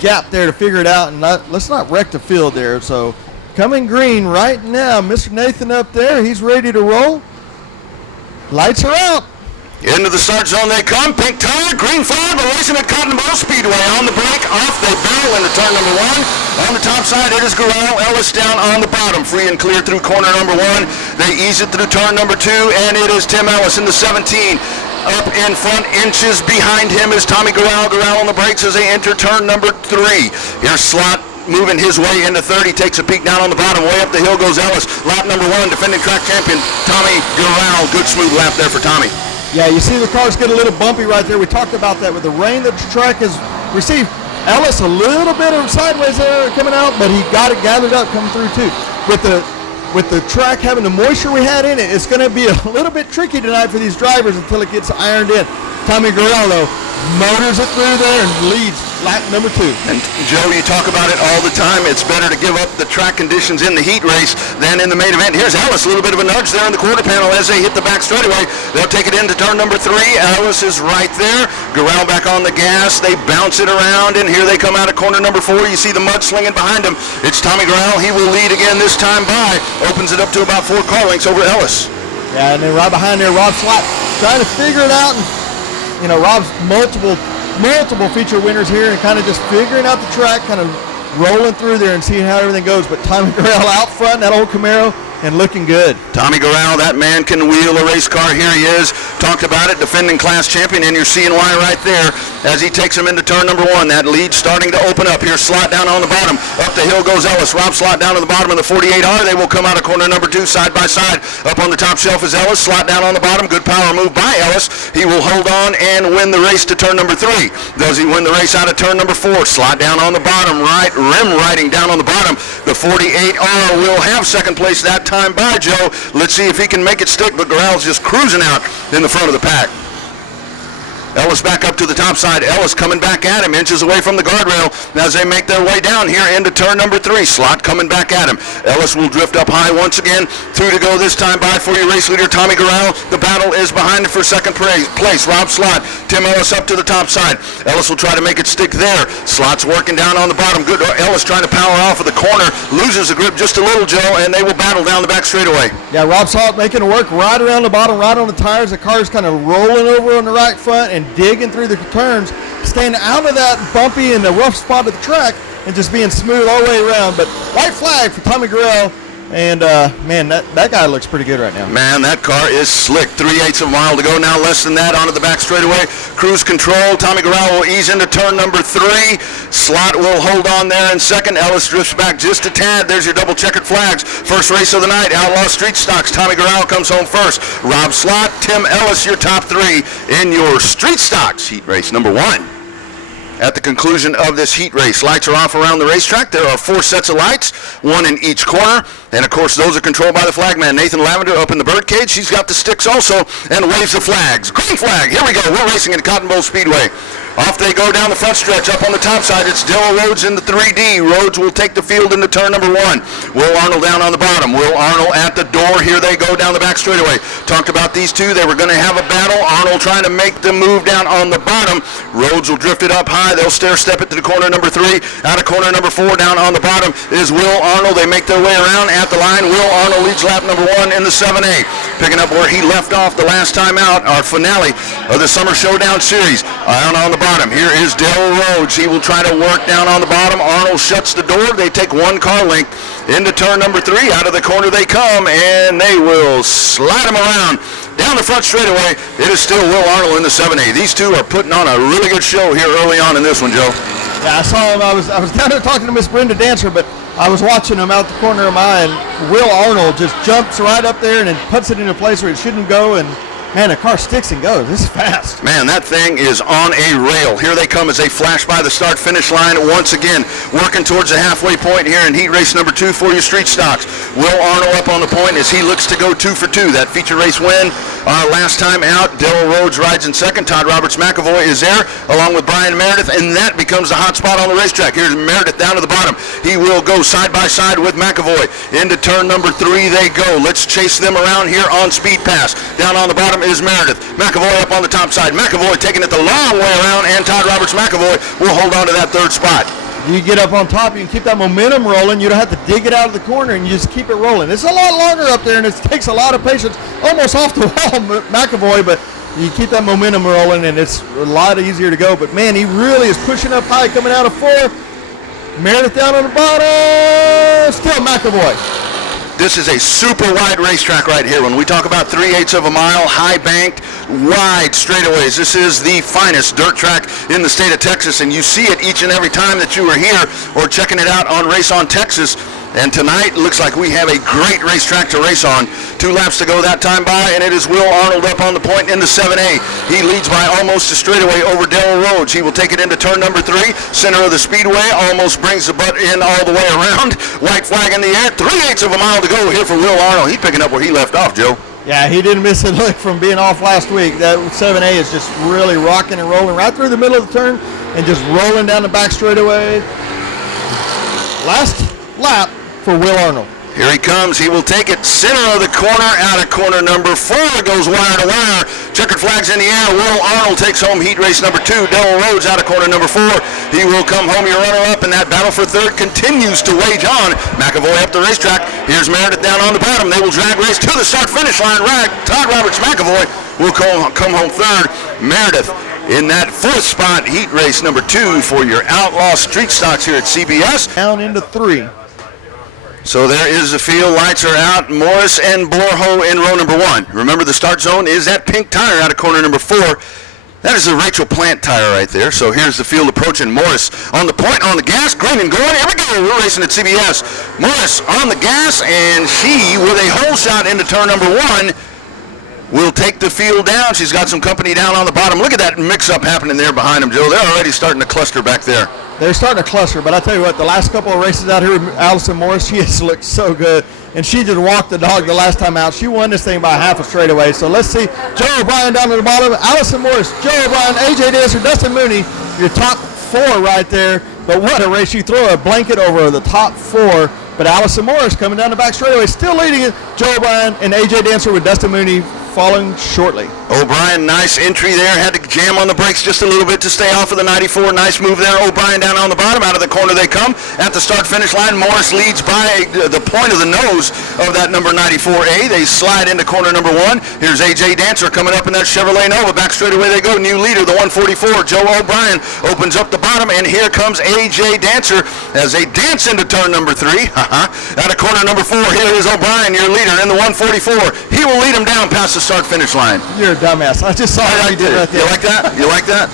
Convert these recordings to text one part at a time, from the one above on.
gap there to figure it out, and let's not wreck the field there. So coming green right now, Mr. Nathan up there, he's ready to roll. Lights are out. Into the start zone they come. Pink tire, green flag. We're racing at Cotton Bowl Speedway. On the break, off they barrel into turn number 1. On the top side, it is Guerrero. Ellis down on the bottom. Free and clear through corner number 1. They ease it through turn number 2, and it is Tim Ellis in the 17. Up in front, inches behind him is Tommy Guerrero. Guerrero on the brakes as they enter turn number 3. Here's Slot moving his way into 30, takes a peek down on the bottom. Way up the hill goes Ellis. Lap number 1, defending track champion Tommy Guerrero. Good smooth lap there for Tommy. Yeah, you see the cars get a little bumpy right there. We talked about that with the rain that the track has received. Ellis a little bit of sideways there coming out, but he got it gathered up coming through too. With the track having the moisture we had in it, it's going to be a little bit tricky tonight for these drivers until it gets ironed in. Tommy Guerrero motors it through there and leads lap number 2. And Joe, you talk about it all the time. It's better to give up the track conditions in the heat race than in the main event. Here's Ellis, a little bit of a nudge there in the quarter panel as they hit the back straightaway. They'll take it into turn number 3. Ellis is right there. Guerrero back on the gas. They bounce it around, and here they come out of corner number 4. You see the mud slinging behind him. It's Tommy Guerrero. He will lead again this time by. Opens it up to about 4 car lengths over Ellis. Yeah, and then right behind there, Rob Slot trying to figure it out. And, you know, Rob's multiple feature winners here and kind of just figuring out the track, kind of rolling through there and seeing how everything goes. But Tommy Guerrero out front, that old Camaro, and looking good. Tommy Guerrero, that man can wheel a race car. Here he is. Talked about it, defending class champion, and you're seeing why right there as he takes him into turn number 1. That lead starting to open up. Here's Slot down on the bottom. Up the hill goes Ellis. Rob Slot down to the bottom of the 48R. They will come out of corner number 2 side by side. Up on the top shelf is Ellis. Slot down on the bottom. Good power move by Ellis. He will hold on and win the race to turn number 3. Does he win the race out of turn number 4? Slot down on the bottom. Right, rim riding down on the bottom. The 48R will have second place that time by Joe. Let's see if he can make it stick, but Guerrero's just cruising out in the front of the pack. Ellis back up to the top side. Ellis coming back at him, inches away from the guardrail as they make their way down here into turn number 3. Slot coming back at him. Ellis will drift up high once again. 2 to go this time by for your race leader, Tommy Guerrero. The battle is behind him for second place. Rob Slot, Tim Ellis up to the top side. Ellis will try to make it stick there. Slot's working down on the bottom. Good. Ellis trying to power off of the corner. Loses the grip just a little, Joe, and they will battle down the back straightaway. Yeah, Rob Slot making it work right around the bottom, right on the tires. The car's kind of rolling over on the right front and digging through the turns, staying out of that bumpy and the rough spot of the track and just being smooth all the way around. But white flag for Tommy Guerrero, and man, that guy looks pretty good right now. Man, that car is slick. 3/8 of a mile to go now, less than that onto the back straightaway. Cruise control. Tommy Guerrero will ease into turn number 3. Slot will hold on there in second. Ellis drifts back just a tad. There's your double checkered flags. First race of the night, Outlaw Street Stocks. Tommy Guerrero comes home first. Rob Slot, Tim Ellis, your top 3 in your Street Stocks heat race number 1. At the conclusion of this heat race, lights are off around the racetrack. There are 4 sets of lights, 1 in each corner. And, of course, those are controlled by the flagman. Nathan Lavender up in the birdcage. He's got the sticks also and waves the flags. Green flag. Here we go. We're racing at Cotton Bowl Speedway. Off they go down the front stretch. Up on the top side, it's Dale Rhodes in the 3D. Rhodes will take the field into turn number 1. Will Arnold down on the bottom. Will Arnold at the door. Here they go down the back straightaway. Talked about these two. They were going to have a battle. Arnold trying to make the move down on the bottom. Rhodes will drift it up high. They'll stair-step it to the corner number 3. Out of corner number 4 down on the bottom is Will Arnold. They make their way around at the line. Will Arnold leads lap number 1 in the 7A. Picking up where he left off the last time out, our finale of the Summer Showdown Series. Down on the bottom, here is Dale Rhodes. He will try to work down on the bottom. Arnold shuts the door. They take 1 car length into turn number 3. Out of the corner they come, and they will slide him around. Down the front straightaway, it is still Will Arnold in the 7A. These two are putting on a really good show here early on in this one, Joe. Yeah, I saw him. I was down there talking to Miss Brenda Dancer, but I was watching him out the corner of my eye, and Will Arnold just jumps right up there and then puts it in a place where it shouldn't go, and man, the car sticks and goes. This is fast. Man, that thing is on a rail. Here they come as they flash by the start-finish line once again, working towards the halfway point here in heat race number 2 for your street stocks. Will Arnold up on the point as he looks to go 2 for 2. That feature race win last time out. Dale Rhodes rides in second. Todd Roberts McAvoy is there along with Brian Meredith, and that becomes the hot spot on the racetrack. Here's Meredith down to the bottom. He will go side by side with McAvoy. Into turn number 3 they go. Let's chase them around here on Speed Pass. Down on the bottom is Meredith. McAvoy up on the top side. McAvoy taking it the long way around, and Todd Roberts McAvoy will hold on to that 3rd spot. You get up on top, you can keep that momentum rolling. You don't have to dig it out of the corner, and you just keep it rolling. It's a lot longer up there, and it takes a lot of patience. Almost off the wall, McAvoy, but you keep that momentum rolling, and it's a lot easier to go. But, man, he really is pushing up high coming out of 4. Meredith down on the bottom. Still McAvoy. This is a super wide racetrack right here. When we talk about 3/8 of a mile, high banked, wide straightaways, this is the finest dirt track in the state of Texas, and you see it each and every time that you are here or checking it out on Race on Texas. And tonight looks like we have a great racetrack to race on. 2 laps to go that time by, and it is Will Arnold up on the point in the 7A. He leads by almost a straightaway over Darrell Rhodes. He will take it into turn number 3, center of the speedway, almost brings the butt in all the way around. White flag in the air, 3/8 of a mile to go here for Will Arnold. He's picking up where he left off, Joe. Yeah, he didn't miss a lick from being off last week. That 7A is just really rocking and rolling right through the middle of the turn and just rolling down the back straightaway. Last lap for Will Arnold. Here he comes. He will take it center of the corner, out of corner number 4. Goes wire to wire. Checkered flags in the air. Will Arnold takes home heat race number 2. Darrell Rhodes out of corner number 4. He will come home your runner-up, and that battle for third continues to wage on. McAvoy up the racetrack. Here's Meredith down on the bottom. They will drag race to the start-finish line. Todd Roberts McAvoy will come home third. Meredith in that 4th spot, heat race number 2 for your Outlaw Street Stocks here at CBS. Down into 3. So there is the field. Lights are out. Morris and Borho in row number 1. Remember, the start zone is that pink tire out of corner number 4. That is the Rachel Plant tire right there. So here's the field approaching. Morris on the point, on the gas, green and going. Here we go. We're racing at CBS. Morris on the gas, and she, with a hole shot into turn number 1, will take the field down. She's got some company down on the bottom. Look at that mix-up happening there behind them, Joe. They're already starting to cluster back there. They're starting to cluster, but I tell you what, the last couple of races out here with Allison Morris, she has looked so good, and she just walked the dog the last time out. She won this thing by half a straightaway. So let's see Joe O'Brien down at the bottom, Allison Morris, Joe O'Brien, AJ Dancer, Dustin Mooney, your top 4 right there. But what a race. You throw a blanket over the top 4, but Allison Morris coming down the back straightaway, still leading it. Joe O'Brien and AJ Dancer with Dustin Mooney following shortly. O'Brien, nice entry there. Had to jam on the brakes just a little bit to stay off of the 94. Nice move there. O'Brien down on the bottom. Out of the corner they come. At the start-finish line, Morris leads by the point of the nose of that number 94A. They slide into corner number 1. Here's A.J. Dancer coming up in that Chevrolet Nova. Back straightaway they go. New leader, the 144. Joe O'Brien opens up the bottom, and here comes A.J. Dancer as they dance into turn number 3. Out of corner number 4, here is O'Brien, your leader in the 144. He will lead him down past the start-finish line. You're a dumbass. I just saw what you did right there. You like that? You like that?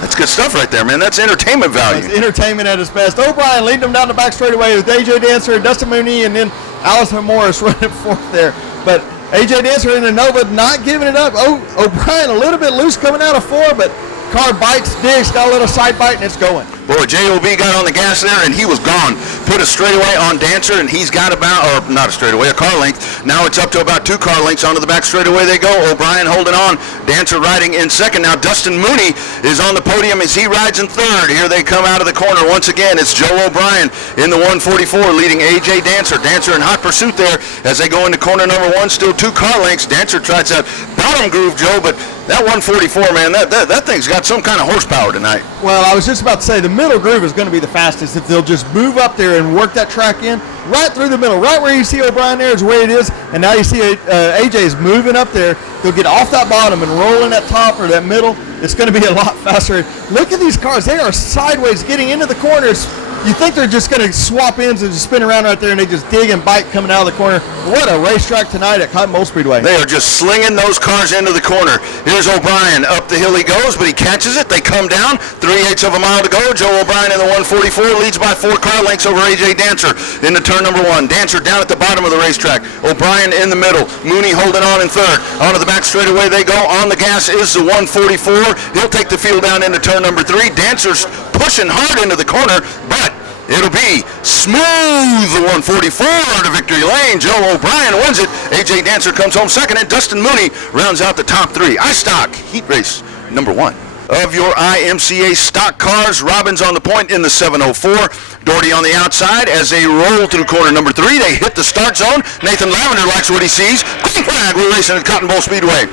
That's good stuff right there, man. That's entertainment value. That's entertainment at its best. O'Brien leading them down the back straightaway with AJ Dancer, Dustin Mooney, and then Allison Morris running 4th there. But AJ Dancer in the Nova not giving it up. O'Brien a little bit loose coming out of 4, but car bites, digs, got a little side bite, and it's going. Boy, J.O.B. got on the gas there, and he was gone. Put a straightaway on Dancer, and he's got about, or not a straightaway, a car length. Now it's up to about 2 car lengths. Onto the back straightaway they go. O'Brien holding on. Dancer riding in 2nd. Now Dustin Mooney is on the podium as he rides in 3rd. Here they come out of the corner. Once again, it's Joe O'Brien in the 144 leading A.J. Dancer. Dancer in hot pursuit there as they go into corner number 1. Still 2 car lengths. Dancer tries that bottom groove, Joe, but that 144, man, that thing's got some kind of horsepower tonight. Well, I was just about to say the middle groove is going to be the fastest if they'll just move up there and work that track in right through the middle. Right where you see O'Brien there is where it is, and now you see AJ is moving up there. They'll get off that bottom and roll in that top or that middle. It's going to be a lot faster. Look at these cars. They are sideways getting into the corners. You think they're just going to swap ends and just spin around right there, and they just dig and bite coming out of the corner. What a racetrack tonight at Cotton Bowl Speedway. They are just slinging those cars into the corner. Here's O'Brien. Up the hill he goes, but he catches it. They come down. 3/8 of a mile to go. Joe O'Brien in the 144 leads by 4 car lengths over A.J. Dancer into turn number 1. Dancer down at the bottom of the racetrack. O'Brien in the middle. Mooney holding on in 3rd. Onto the back straightaway they go. On the gas is the 144. He'll take the field down into turn number 3. Dancer's pushing hard into the corner, but it'll be smooth, the 144 to victory lane. Joe O'Brien wins it. A.J. Dancer comes home 2nd, and Dustin Mooney rounds out the top 3. iStock heat race number 1. Of your IMCA stock cars, Robbins on the point in the 704. Doherty on the outside as they roll through corner number 3. They hit the start zone. Nathan Lavender likes what he sees. Green flag, we're racing at Cotton Bowl Speedway.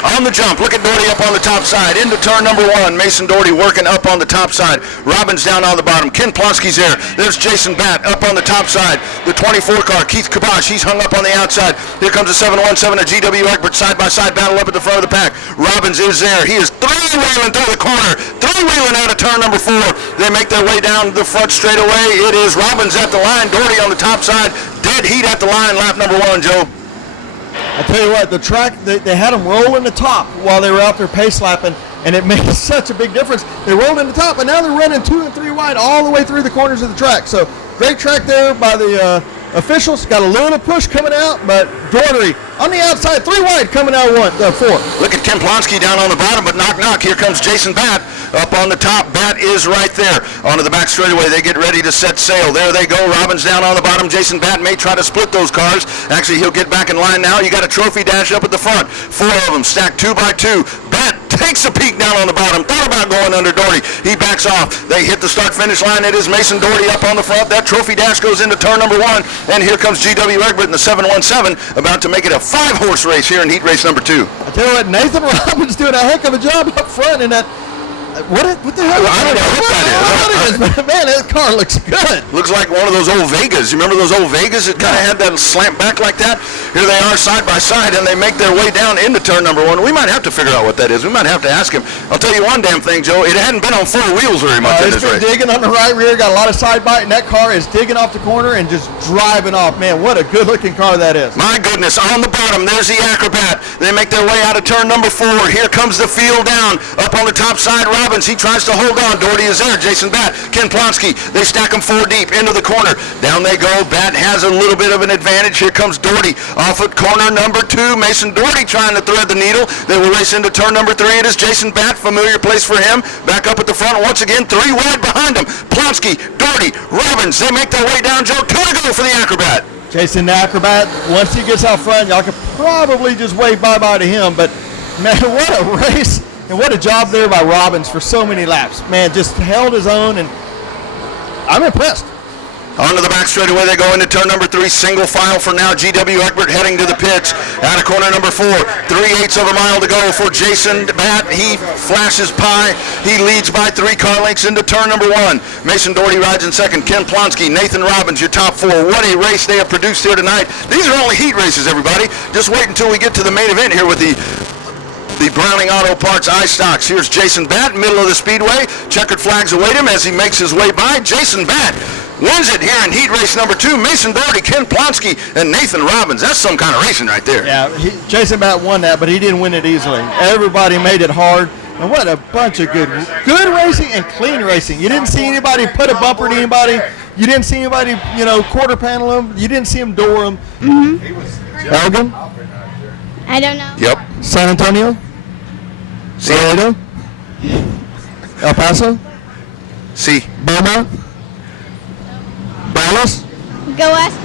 On the jump, look at Doherty up on the top side. Into turn number 1. Mason Doherty working up on the top side. Robbins down on the bottom. Ken Plonsky's there. There's Jason Batt up on the top side. The 24 car, Keith Kabosh, he's hung up on the outside. Here comes the 717 of GW Egbert. Side-by-side battle up at the front of the pack. Robbins is there. He is three-wheeling through the corner. Three-wheeling out of turn number 4. They make their way down the front straightaway. It is Robbins at the line. Doherty on the top side. Dead heat at the line. Lap number 1, Joe. I tell you what, the track, they had them roll in the top while they were out there pace lapping, and it made such a big difference. They rolled in the top, and now they're running 2 and 3 wide all the way through the corners of the track. So great track there by the officials. Got a little push coming out, but Doherty on the outside, 3 wide coming out 4. Look at Ken Plonsky down on the bottom, but knock. Here comes Jason Batt up on the top. Batt is right there. Onto the back straightaway. They get ready to set sail. There they go. Robbins down on the bottom. Jason Batt may try to split those cars. Actually, he'll get back in line now. You got a trophy dash up at the front. 4 of them stacked 2 by 2. Batt takes a peek down on the bottom. Thought about going under Doherty. He backs off. They hit the start-finish line. It is Mason Doherty up on the front. That trophy dash goes into turn number 1. And here comes GW Egbert in the 717, about to make it a 5-horse race here in heat race number 2. I tell you what, Nathan Robbins doing a heck of a job up front in that. What the hell? I don't know what that is. Man, that car looks good. Looks like one of those old Vegas. You remember those old Vegas that kind of had that slant back like that? Here they are side by side, and they make their way down into turn number 1. We might have to figure out what that is. We might have to ask him. I'll tell you one damn thing, Joe. It hadn't been on 4 wheels very much in this race. It's been digging on the right rear, got a lot of side bite, and that car is digging off the corner and just driving off. Man, what a good-looking car that is. My goodness, on the bottom, there's the Acrobat. They make their way out of turn number 4. Here comes the field down. Up on the top side, Robbins. He tries to hold on. Doherty is there. Jason Batt, Ken Plonsky. They stack them 4 deep into the corner. Down they go. Batt has a little bit of an advantage. Here comes Doherty off at corner number 2. Mason Doherty trying to thread the needle. They will race into turn number 3. It is Jason Batt. Familiar place for him. Back up at the front once again. 3 wide behind him. Plonsky, Doherty, Robbins. They make their way down. Joe, 2 to go for the Acrobat. Jason the Acrobat, once he gets out front, y'all could probably just wave bye-bye to him. But, man, what a race. And what a job there by Robbins for so many laps. Man, just held his own, and I'm impressed. Onto the back straightaway they go into turn number 3, single file for now. GW Egbert heading to the pits. Out of corner number 4, 3/8 of a mile to go for Jason Batt. He flashes by. He leads by 3 car lengths into turn number 1. Mason Doherty rides in second. Ken Plonsky, Nathan Robbins, your top 4. What a race they have produced here tonight. These are only heat races, everybody. Just wait until we get to the main event here with the Browning Auto Parts iStocks. Here's Jason Batt, middle of the speedway. Checkered flags await him as he makes his way by. Jason Batt wins it here in heat race number 2. Mason Doherty, Ken Plonsky, and Nathan Robbins. That's some kind of racing right there. Yeah, Jason Batt won that, but he didn't win it easily. Everybody made it hard. And what a bunch of good racing and clean racing. You didn't see anybody put a bumper to anybody. You didn't see anybody, quarter panel them. You didn't see them door them. Mm-hmm. Elgin? I don't know. Yep. San Antonio? Laredo? El Paso? See. Beaumont? Dallas? Go West.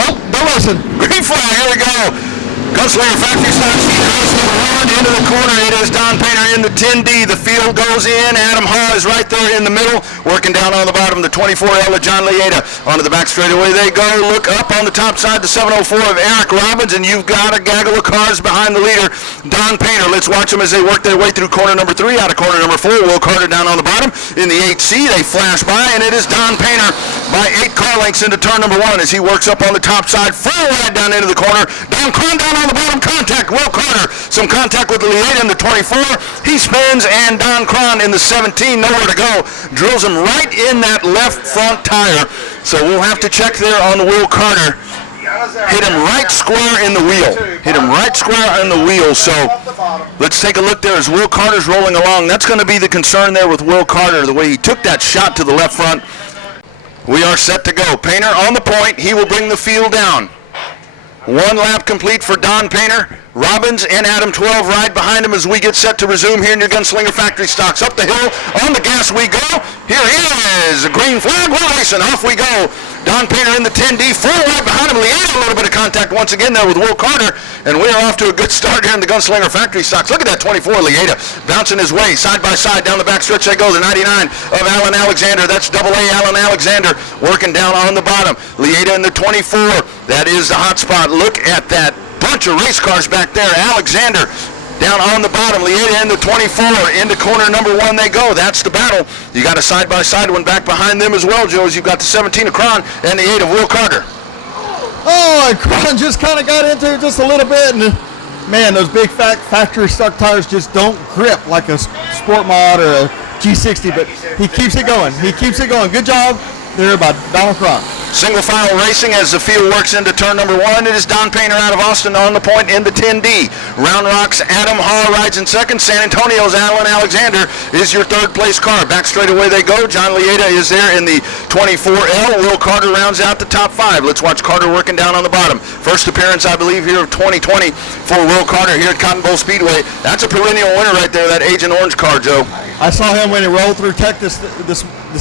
Oh, don't listen. Green flag, here we go. Gunslinger Factory Stocks, race number 1 into the corner. It is Don Painter in the 10D. The field goes in. Adam Hall is right there in the middle, working down on the bottom. The 24L of John Lieta. Onto the back straightaway they go. Look up on the top side, the 704 of Eric Robbins, and you've got a gaggle of cars behind the leader, Don Painter. Let's watch them as they work their way through corner number 3. Out of corner number 4, Will Carter down on the bottom. In the 8C, they flash by, and it is Don Painter by 8 car lengths into turn number 1 as he works up on the top side, full wide down into the corner. Don Cron down on the bottom, contact. Will Carter, some contact with the Lieta in the 24. He spins, and Don Cron in the 17, nowhere to go. Drills him right in that left front tire. So we'll have to check there on Will Carter. Hit him right square in the wheel. Hit him right square in the wheel. So let's take a look there as Will Carter's rolling along. That's going to be the concern there with Will Carter, the way he took that shot to the left front. We are set to go. Painter on the point. He will bring the field down. 1 lap complete for Don Painter. Robbins and Adam 12 ride behind him as we get set to resume here in your Gunslinger Factory Stocks. Up the hill, on the gas we go. Here is a green flag. We're racing. Off we go. Don Painter in the 10D, 4 right behind him. Lieta, a little bit of contact once again there with Will Carter. And we are off to a good start here in the Gunslinger Factory Stocks. Look at that 24, Lieta, bouncing his way side by side down the back stretch they go. The 99 of Alan Alexander. That's AA Alan Alexander working down on the bottom. Lieta in the 24. That is the hot spot. Look at that bunch of race cars back there. Alexander down on the bottom. Lieta in the 24, into corner number 1 they go. That's the battle. You got a side-by-side one back behind them as well, Joe, as you've got the 17 of Cron and the 8 of Will Carter. Oh, and Cron just kind of got into it just a little bit, and man, those big factory stock tires just don't grip like a Sport Mod or a G60, but he keeps it going. He keeps it going. Good job there by Donald Cron. Single file racing as the field works into turn number 1. It is Don Painter out of Austin on the point in the 10D. Round Rock's Adam Hall rides in second. San Antonio's Alan Alexander is your third place car. Back straight away they go. John Lieta is there in the 24L. Will Carter rounds out the top 5. Let's watch Carter working down on the bottom. First appearance, I believe, here of 2020 for Will Carter here at Cotton Bowl Speedway. That's a perennial winner right there, that Agent Orange car, Joe. I saw him when he rolled through Tech this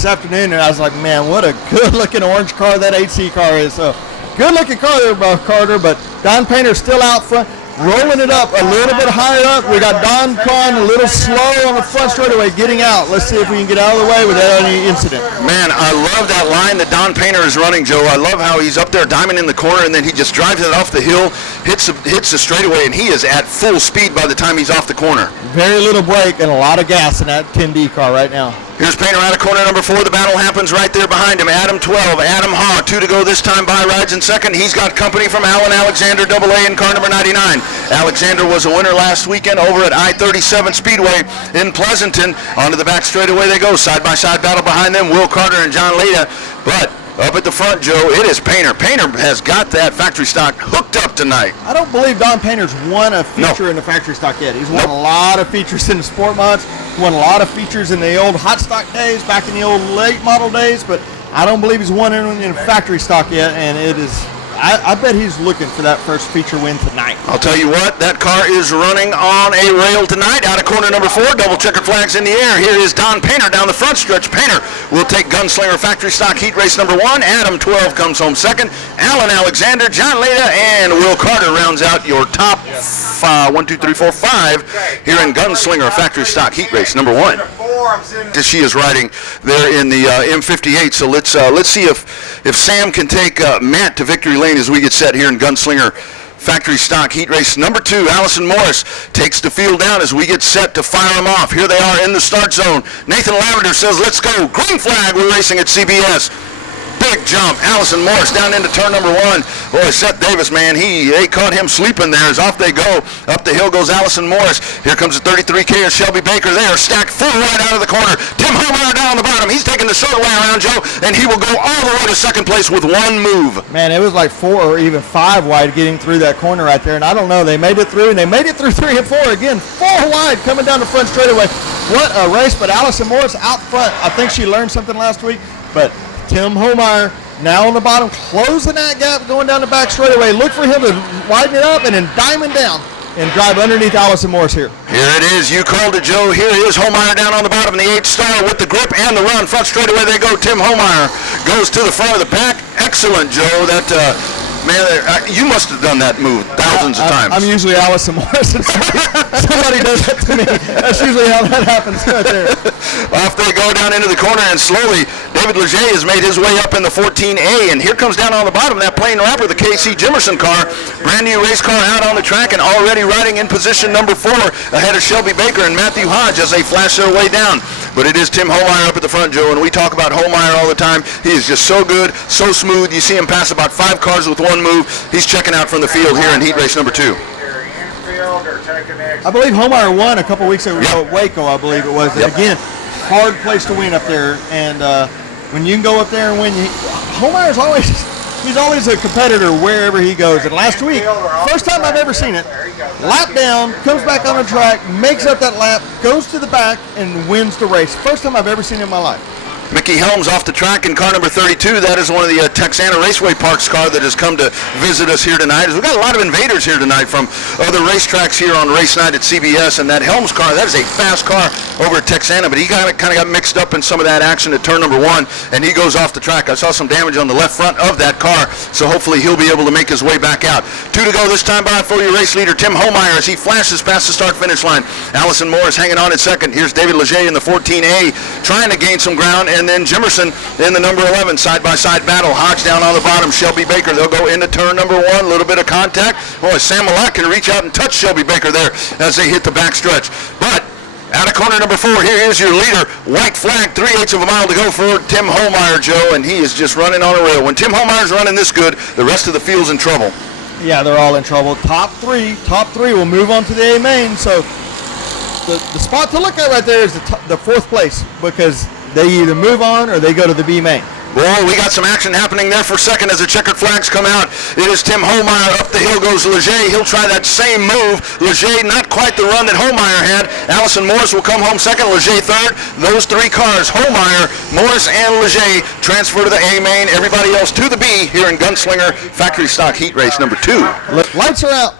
afternoon, and I was like, man, what a good-looking orange car that 8C car is. So, good-looking car there by Carter, but Don Painter still out front, rolling it up a little bit higher up. We got Don Cron a little slow on the front straightaway getting out. Let's see if we can get out of the way without any incident. Man, I love that line that Don Painter is running, Joe. I love how he's up there diamond in the corner, and then he just drives it off the hill, hits the straightaway, and he is at full speed by the time he's off the corner. Very little brake and a lot of gas in that 10D car right now. Here's Painter out of corner number 4. The battle happens right there behind him. Adam 12, Adam Haw, 2 to go this time by, rides in second. He's got company from Alan Alexander, AA in car number 99. Alexander was a winner last weekend over at I-37 Speedway in Pleasanton. Onto the back straightaway they go. Side-by-side battle behind them, Will Carter and John Lieta. But up at the front, Joe, it is Painter. Painter has got that factory stock hooked up tonight. I don't believe Don Painter's won a feature in the factory stock yet. He's won a lot of features in the sport mods, won a lot of features in the old hot stock days, back in the old late model days, but I don't believe he's won in factory stock yet, and it is, I bet he's looking for that first feature win tonight. I'll tell you what, that car is running on a rail tonight. Out of corner number 4, double checker flags in the air. Here is Don Painter down the front stretch. Painter will take Gunslinger factory stock heat race number 1. Adam 12 comes home second. Alan Alexander, John Lieta, and Will Carter rounds out your top 5 here in Gunslinger factory stock heat race number 1. She is riding there in the M58. So let's see if Sam can take Matt to victory lane as we get set here in Gunslinger factory stock heat race number 2. Allison Morris takes the field down as we get set to fire them off. Here they are in the start zone. Nathan Lavender says, let's go. Green flag, we're racing at CBS. Big jump. Allison Morris down into turn number 1. Boy, Seth Davis, man, they caught him sleeping there as off they go. Up the hill goes Allison Morris. Here comes the 33K of Shelby Baker. They are stacked full right out of the corner. Tim Homeyer down on the bottom. He's taking the short way around, Joe, and he will go all the way to second place with 1 move. Man, it was like 4 or even 5 wide getting through that corner right there, and I don't know. They made it through, and they made it through 3 and 4. Again, 4 wide coming down the front straightaway. What a race, but Allison Morris out front. I think she learned something last week, but Tim Homeyer now on the bottom, closing that gap, going down the back straightaway. Look for him to widen it up and then diamond down and drive underneath Allison Morris here. Here it is. You called it, Joe. Here is Homeyer down on the bottom in the 8 star with the grip and the run. Front straightaway they go. Tim Homeyer goes to the front of the pack. Excellent, Joe. That man, you must have done that move thousands of times. I'm usually Allison Morris. Somebody does that to me. That's usually how that happens right there. Off they go down into the corner, and slowly David Leger has made his way up in the 14A, and here comes down on the bottom that plain wrapper, the KC Jimerson car. Brand new race car out on the track and already riding in position number 4 ahead of Shelby Baker and Matthew Hodge as they flash their way down. But it is Tim Homeyer up at the front, Joe, and we talk about Homeyer all the time. He is just so good, so smooth. You see him pass about 5 cars with 1 move. He's checking out from the field here in heat race number 2. I believe Homeyer won a couple weeks ago at Waco, I believe it was. Yep. Again, hard place to win up there, and when you can go up there and win, Homeyer's always a competitor wherever he goes. And last week, first time I've ever seen it, lap down, comes back on the track, makes up that lap, goes to the back, and wins the race. First time I've ever seen it in my life. Mickey Helms off the track in car number 32. That is one of the Texana Raceway Parks car that has come to visit us here tonight. We've got a lot of invaders here tonight from other racetracks here on race night at CBS, and that Helms car, that is a fast car over at Texana, but he kind of got mixed up in some of that action at turn number 1, and he goes off the track. I saw some damage on the left front of that car, so hopefully he'll be able to make his way back out. 2 to go this time by for your race leader, Tim Homeyer, as he flashes past the start-finish line. Allison Morris hanging on in second. Here's David Leger in the 14A, trying to gain some ground, and then Jimerson in the number 11. Side-by-side battle. Hodge down on the bottom. Shelby Baker. They'll go into turn number 1. A little bit of contact. Boy, Sam Malott can reach out and touch Shelby Baker there as they hit the backstretch. But out of corner number 4, here is your leader. White flag, 3/8 of a mile to go for Tim Holmeyer, Joe, and he is just running on a rail. When Tim Holmeyer's running this good, the rest of the field's in trouble. Yeah, they're all in trouble. Top three will move on to the A main. So the spot to look at right there is the 4th place, because they either move on or they go to the B main. Boy, we got some action happening there for second as the checkered flags come out. It is Tim Holmeyer. Up the hill goes Leger. He'll try that same move. Leger, not quite the run that Holmeyer had. Allison Morris will come home second. Leger third. Those 3 cars, Holmeyer, Morris, and Leger, transfer to the A main. Everybody else to the B here in Gunslinger Factory Stock Heat Race number 2. Lights are out.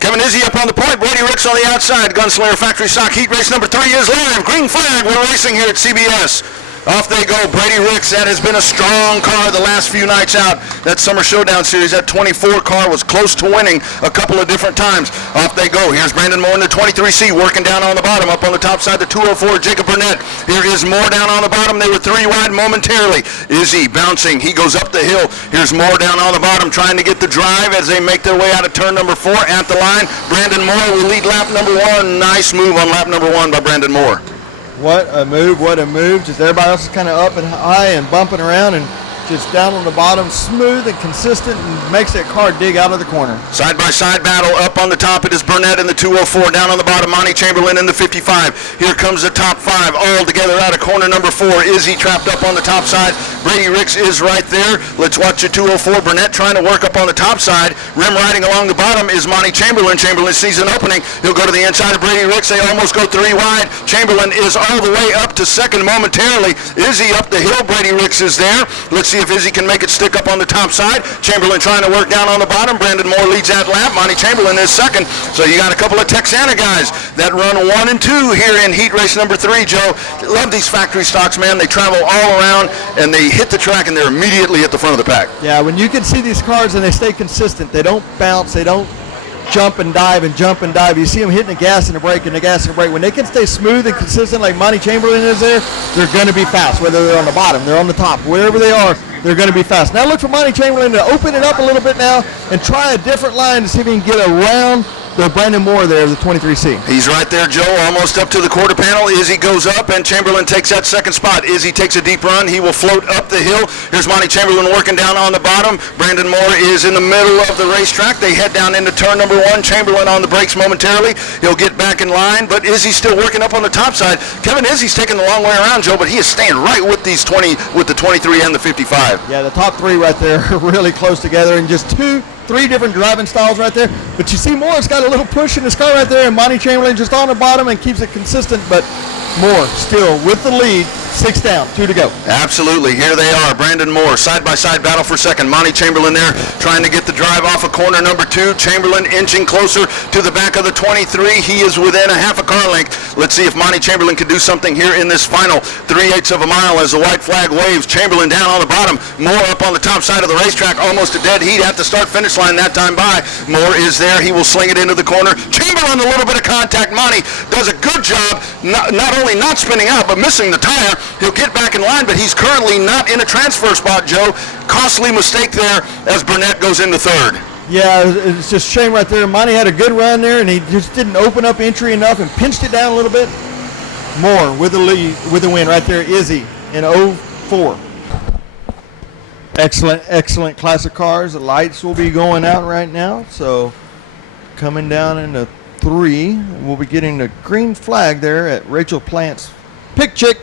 Kevin Izzy up on the point. Brady Ricks on the outside. Gunslinger Factory Stock Heat Race number 3 is live. Green flag. We're racing here at CBS. Off they go. Brady Ricks, that has been a strong car the last few nights out. That Summer Showdown Series, that 24 car was close to winning a couple of different times. Off they go. Here's Brandon Moore in the 23C working down on the bottom. Up on the top side, the 204, Jacob Burnett. Here is Moore down on the bottom. They were 3 wide momentarily. Izzy bouncing. He goes up the hill. Here's Moore down on the bottom trying to get the drive as they make their way out of turn number 4 at the line. Brandon Moore will lead lap number 1. Nice move on lap number 1 by Brandon Moore. What a move. Just everybody else is kind of up and high and bumping around, and just down on the bottom, smooth and consistent, and makes that car dig out of the corner. Side-by-side battle. Up on the top, it is Burnett in the 204. Down on the bottom, Monty Chamberlain in the 55. Here comes the top 5 all together out of corner number 4. Izzy trapped up on the top side. Brady Ricks is right there. Let's watch the 204. Burnett trying to work up on the top side. Rim riding along the bottom is Monty Chamberlain. Chamberlain sees an opening. He'll go to the inside of Brady Ricks. They almost go 3 wide. Chamberlain is all the way up to second momentarily. Izzy up the hill. Brady Ricks is there. Let's see if Izzy can make it stick up on the top side. Chamberlain trying to work down on the bottom. Brandon Moore leads that lap. Monty Chamberlain is second. So you got a couple of Texana guys that run 1 and 2 here in heat race number 3, Joe. Love these factory stocks, man. They travel all around and they hit the track and they're immediately at the front of the pack. Yeah, when you can see these cars and they stay consistent, they don't bounce, they don't jump and dive and jump and dive. You see them hitting the gas and the brake and the gas and the brake. When they can stay smooth and consistent like Monty Chamberlain is there, they're going to be fast. Whether they're on the bottom, they're on the top, wherever they are, they're going to be fast. Now look for Monty Chamberlain to open it up a little bit now and try a different line to see if he can get around the Brandon Moore there, the 23C. He's right there, Joe, almost up to the quarter panel. Izzy goes up, and Chamberlain takes that second spot. Izzy takes a deep run. He will float up the hill. Here's Monty Chamberlain working down on the bottom. Brandon Moore is in the middle of the racetrack. They head down into turn number 1. Chamberlain on the brakes momentarily. He'll get back in line, but Izzy's still working up on the top side. Kevin Izzy's taking the long way around, Joe, but he is staying right with these 20, with the 23 and the 55. Yeah, the top 3 right there are really close together, and just 3 different driving styles right there. But you see Moore's got a little push in his car right there, and Monty Chamberlain just on the bottom and keeps it consistent, but Moore still with the lead, 6 down, 2 to go. Absolutely. Here they are. Brandon Moore, side-by-side battle for second. Monty Chamberlain there trying to get the drive off of corner number 2. Chamberlain inching closer to the back of the 23. He is within a half a car length. Let's see if Monty Chamberlain can do something here in this final 3/8 of a mile as the white flag waves. Chamberlain down on the bottom. Moore up on the top side of the racetrack. Almost a dead heat at the start-finish line that time by. Moore is there. He will sling it into the corner. Chamberlain, a little bit of contact. Monty does a good job, not only not spinning out, but missing the tire. He'll get back in line, but he's currently not in a transfer spot, Joe. Costly mistake there as Burnett goes into third. Yeah, it's just a shame right there. Monty had a good run there, and he just didn't open up entry enough and pinched it down a little bit. Moore with the lead, with the win right there. Izzy in 04. Excellent classic cars. The lights will be going out right now, so coming down into 3, we'll be getting the green flag there at Rachel Plant's Pick Chick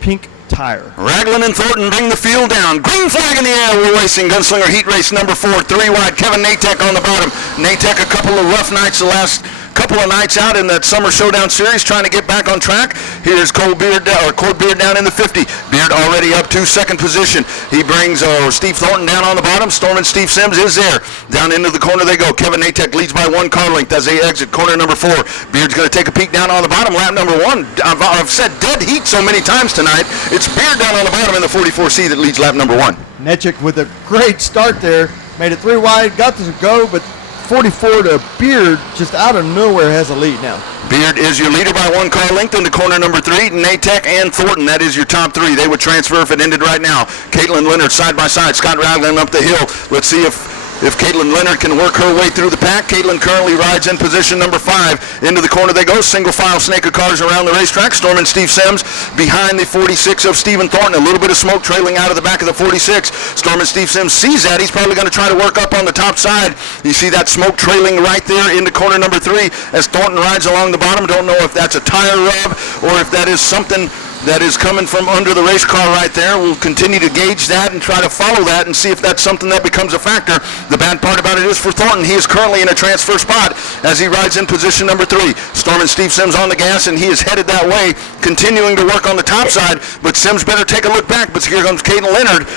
Pink Tire. Ragland and Thornton bring the field down. Green flag in the air. We're racing Gunslinger Heat Race number 4. 3 wide. Kevin Natek on the bottom. Natek a couple of rough nights the last couple of nights out in that Summer Showdown Series, trying to get back on track. Here's Cord Beard down in the 50. Beard already up to second position. He brings Steve Thornton down on the bottom. Stormin' Steve Sims is there. Down into the corner they go. Kevin Natek leads by 1 car length as they exit corner number 4. Beard's going to take a peek down on the bottom. Lap number 1. I've said dead heat so many times tonight. It's Beard down on the bottom in the 44C that leads lap number 1. Netchik with a great start there. Made it 3 wide. Got to go, but 44 to Beard, just out of nowhere, has a lead now. Beard is your leader by 1 car length into corner number 3. Natek and Thornton, that is your top 3. They would transfer if it ended right now. Caitlin Leonard side by side. Scott Ragland up the hill. Let's see if Caitlin Leonard can work her way through the pack. Caitlin currently rides in position number 5. Into the corner they go. Single file snake of cars around the racetrack. Storm and Steve Sims behind the 46 of Stephen Thornton. A little bit of smoke trailing out of the back of the 46. Storm and Steve Sims sees that. He's probably going to try to work up on the top side. You see that smoke trailing right there into corner number 3 as Thornton rides along the bottom. Don't know if that's a tire rub or if that is something that is coming from under the race car right there. We'll continue to gauge that and try to follow that and see if that's something that becomes a factor. The bad part about it is for Thornton, he is currently in a transfer spot as he rides in position number 3. Storm and Steve Sims on the gas, and he is headed that way, continuing to work on the top side, but Sims better take a look back. But here comes Caitlin Leonard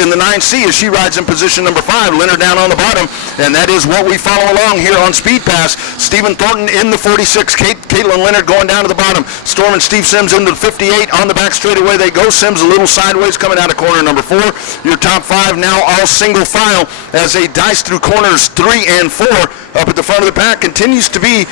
in the 9C as she rides in position number 5. Leonard down on the bottom, and that is what we follow along here on Speed Pass. Stephen Thornton in the 46, Caitlin Leonard going down to the bottom. Storm and Steve Sims in the 58 on the back straightaway they go. Sims a little sideways coming out of corner number 4. Your top 5 now all single file as they dice through corners 3 and 4. Up at the front of the pack continues to be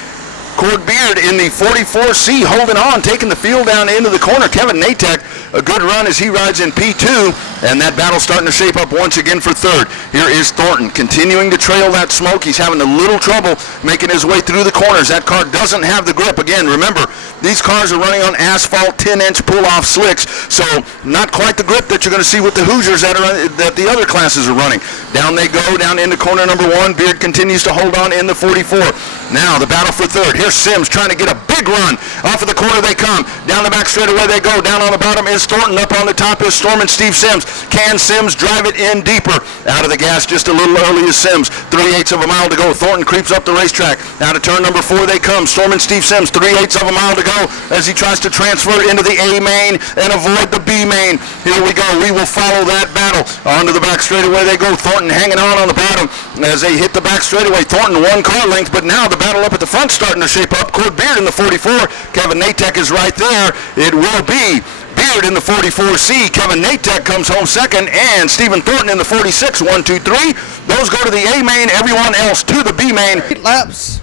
Cord Beard in the 44C holding on, taking the field down into the corner. Kevin Natek, a good run as he rides in P2, and that battle starting to shape up once again for 3rd. Here is Thornton continuing to trail that smoke. He's having a little trouble making his way through the corners. That car doesn't have the grip. Again, remember, these cars are running on asphalt 10-inch pull-off slicks, so not quite the grip that you're going to see with the Hoosiers that the other classes are running. Down they go, down into corner number 1. Beard continues to hold on in the 44. Now the battle for 3rd. Here's Sims trying to get a big run. Off of the corner they come. Down the back straightaway they go. Down on the bottom is Thornton. Up on the top is Storm and Steve Sims. Can Sims drive it in deeper? Out of the gas just a little early is Sims. 3/8 of a mile to go. Thornton creeps up the racetrack. Out of turn number 4 they come. Storm and Steve Sims. 3/8 of a mile to go as he tries to transfer into the A main and avoid the B main. Here we go. We will follow that battle. Onto the back straightaway they go. Thornton hanging on the bottom as they hit the back straightaway. Thornton 1 car length, but now the battle up at the front starting to shape up. Cord Beard in the 44. Kevin Natek is right there. It will be Beard in the 44C. Kevin Natek comes home 2nd, and Stephen Thornton in the 46. 1, 2, 3. Those go to the A main. Everyone else to the B main. 8 laps.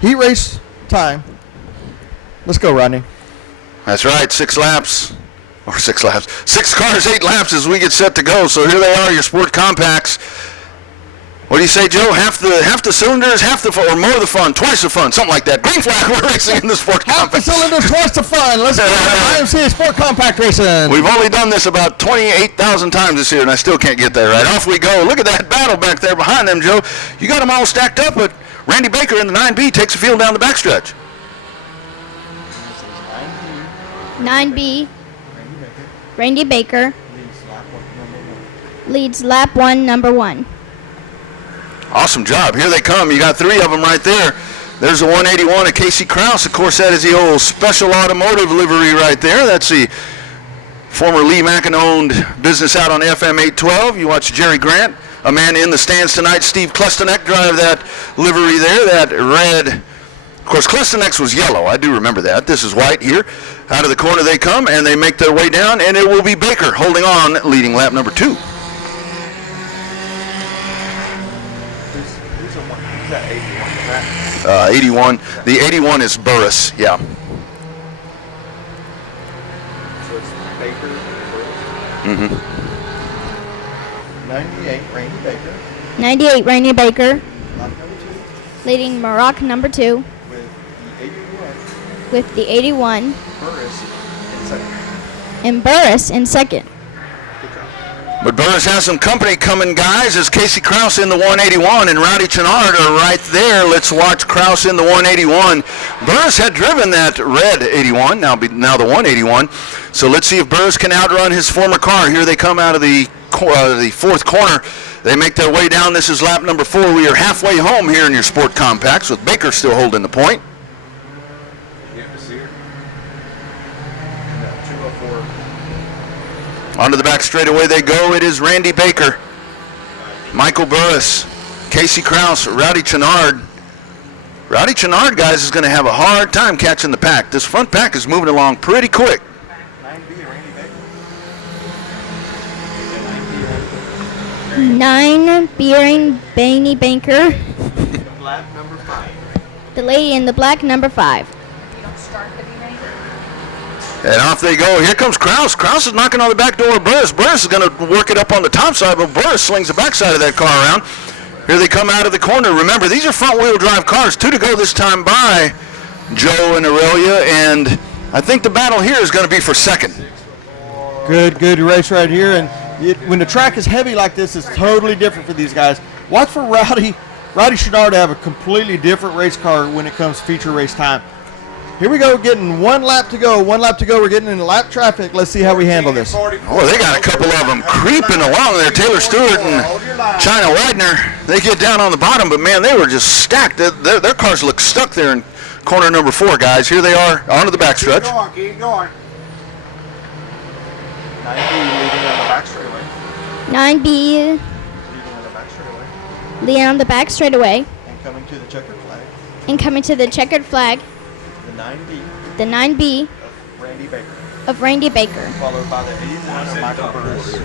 Heat race time. Let's go, Rodney. That's right. 6 laps. Or 6 laps. 6 cars, 8 laps as we get set to go. So here they are, your Sport Compacts. What do you say, Joe? Half the cylinders, or more of the fun, twice the fun, something like that. Green flag, we're racing in the Sport Half Compact. the cylinders, twice the fun. Let's go. IMCA Sport Compact Racing. We've only done this about 28,000 times this year, and I still can't get there right. Off we go. Look at that battle back there behind them, Joe. You got them all stacked up, but Randy Baker in the 9B takes the field down the backstretch. 9B. Randy Baker leads lap 1, number 1. Awesome job. Here they come. You got 3 of them right there. There's the 181 of Casey Krause. Of course, that is the old Special Automotive livery right there. That's the former Lee Mackin-owned business out on FM 812. You watch Jerry Grant, a man in the stands tonight. Steve Klestenek drive that livery there, that red. Of course, Klestenek's was yellow. I do remember that. This is white here. Out of the corner they come, and they make their way down, and it will be Baker holding on, leading lap number 2. 81. The 81 is Burris, yeah. So it's Baker. 98, Randy Baker. 98, Randy Baker Lap number 2. leading Maroc number 2 With the 81. with the 81 Burris in 2nd. and Burris in 2nd. But Burris has some company coming, guys, as Casey Krause in the 181 and Rowdy Chenard are right there. Let's watch Krause in the 181. Burris had driven that red 81, now the 181. So let's see if Burris can outrun his former car. Here they come out of the 4th corner. They make their way down. This is lap number 4. We are halfway home here in your Sport Compacts with Baker still holding the point. Onto the back straightaway they go. It is Randy Baker, Michael Burris, Casey Krause, Rowdy Chenard. Rowdy Chenard, guys, is going to have a hard time catching the pack. This front pack is moving along pretty quick. 9 Beering Baney Banker black, number 5. The lady in the black, number 5. And off they go. Here comes Kraus. Kraus is knocking on the back door of Burris. Burris is going to work it up on the top side, but Burris slings the back side of that car around. Here they come out of the corner. Remember, these are front-wheel drive cars. 2 to go this time by Joe and Aurelia, and I think the battle here is going to be for second. Good race right here. And when the track is heavy like this, it's totally different for these guys. Watch for Rowdy Chenard to have a completely different race car when it comes to feature race time. Here we go, getting 1 lap to go. 1 lap to go. We're getting into lap traffic. Let's see how we handle this. Oh, they got a couple of them creeping along there. Taylor Stewart and China Widener. They get down on the bottom, but man, they were just stacked. Their cars look stuck there in corner number 4, guys. Here they are onto the backstretch. Keep going. 9B leading on the back straightaway. 9B leading on the back straightaway. And coming to the checkered flag. And coming to the checkered flag. The 9B. The 9B Of Randy Baker. of Randy Baker. Followed by the 81 of Michael Burris.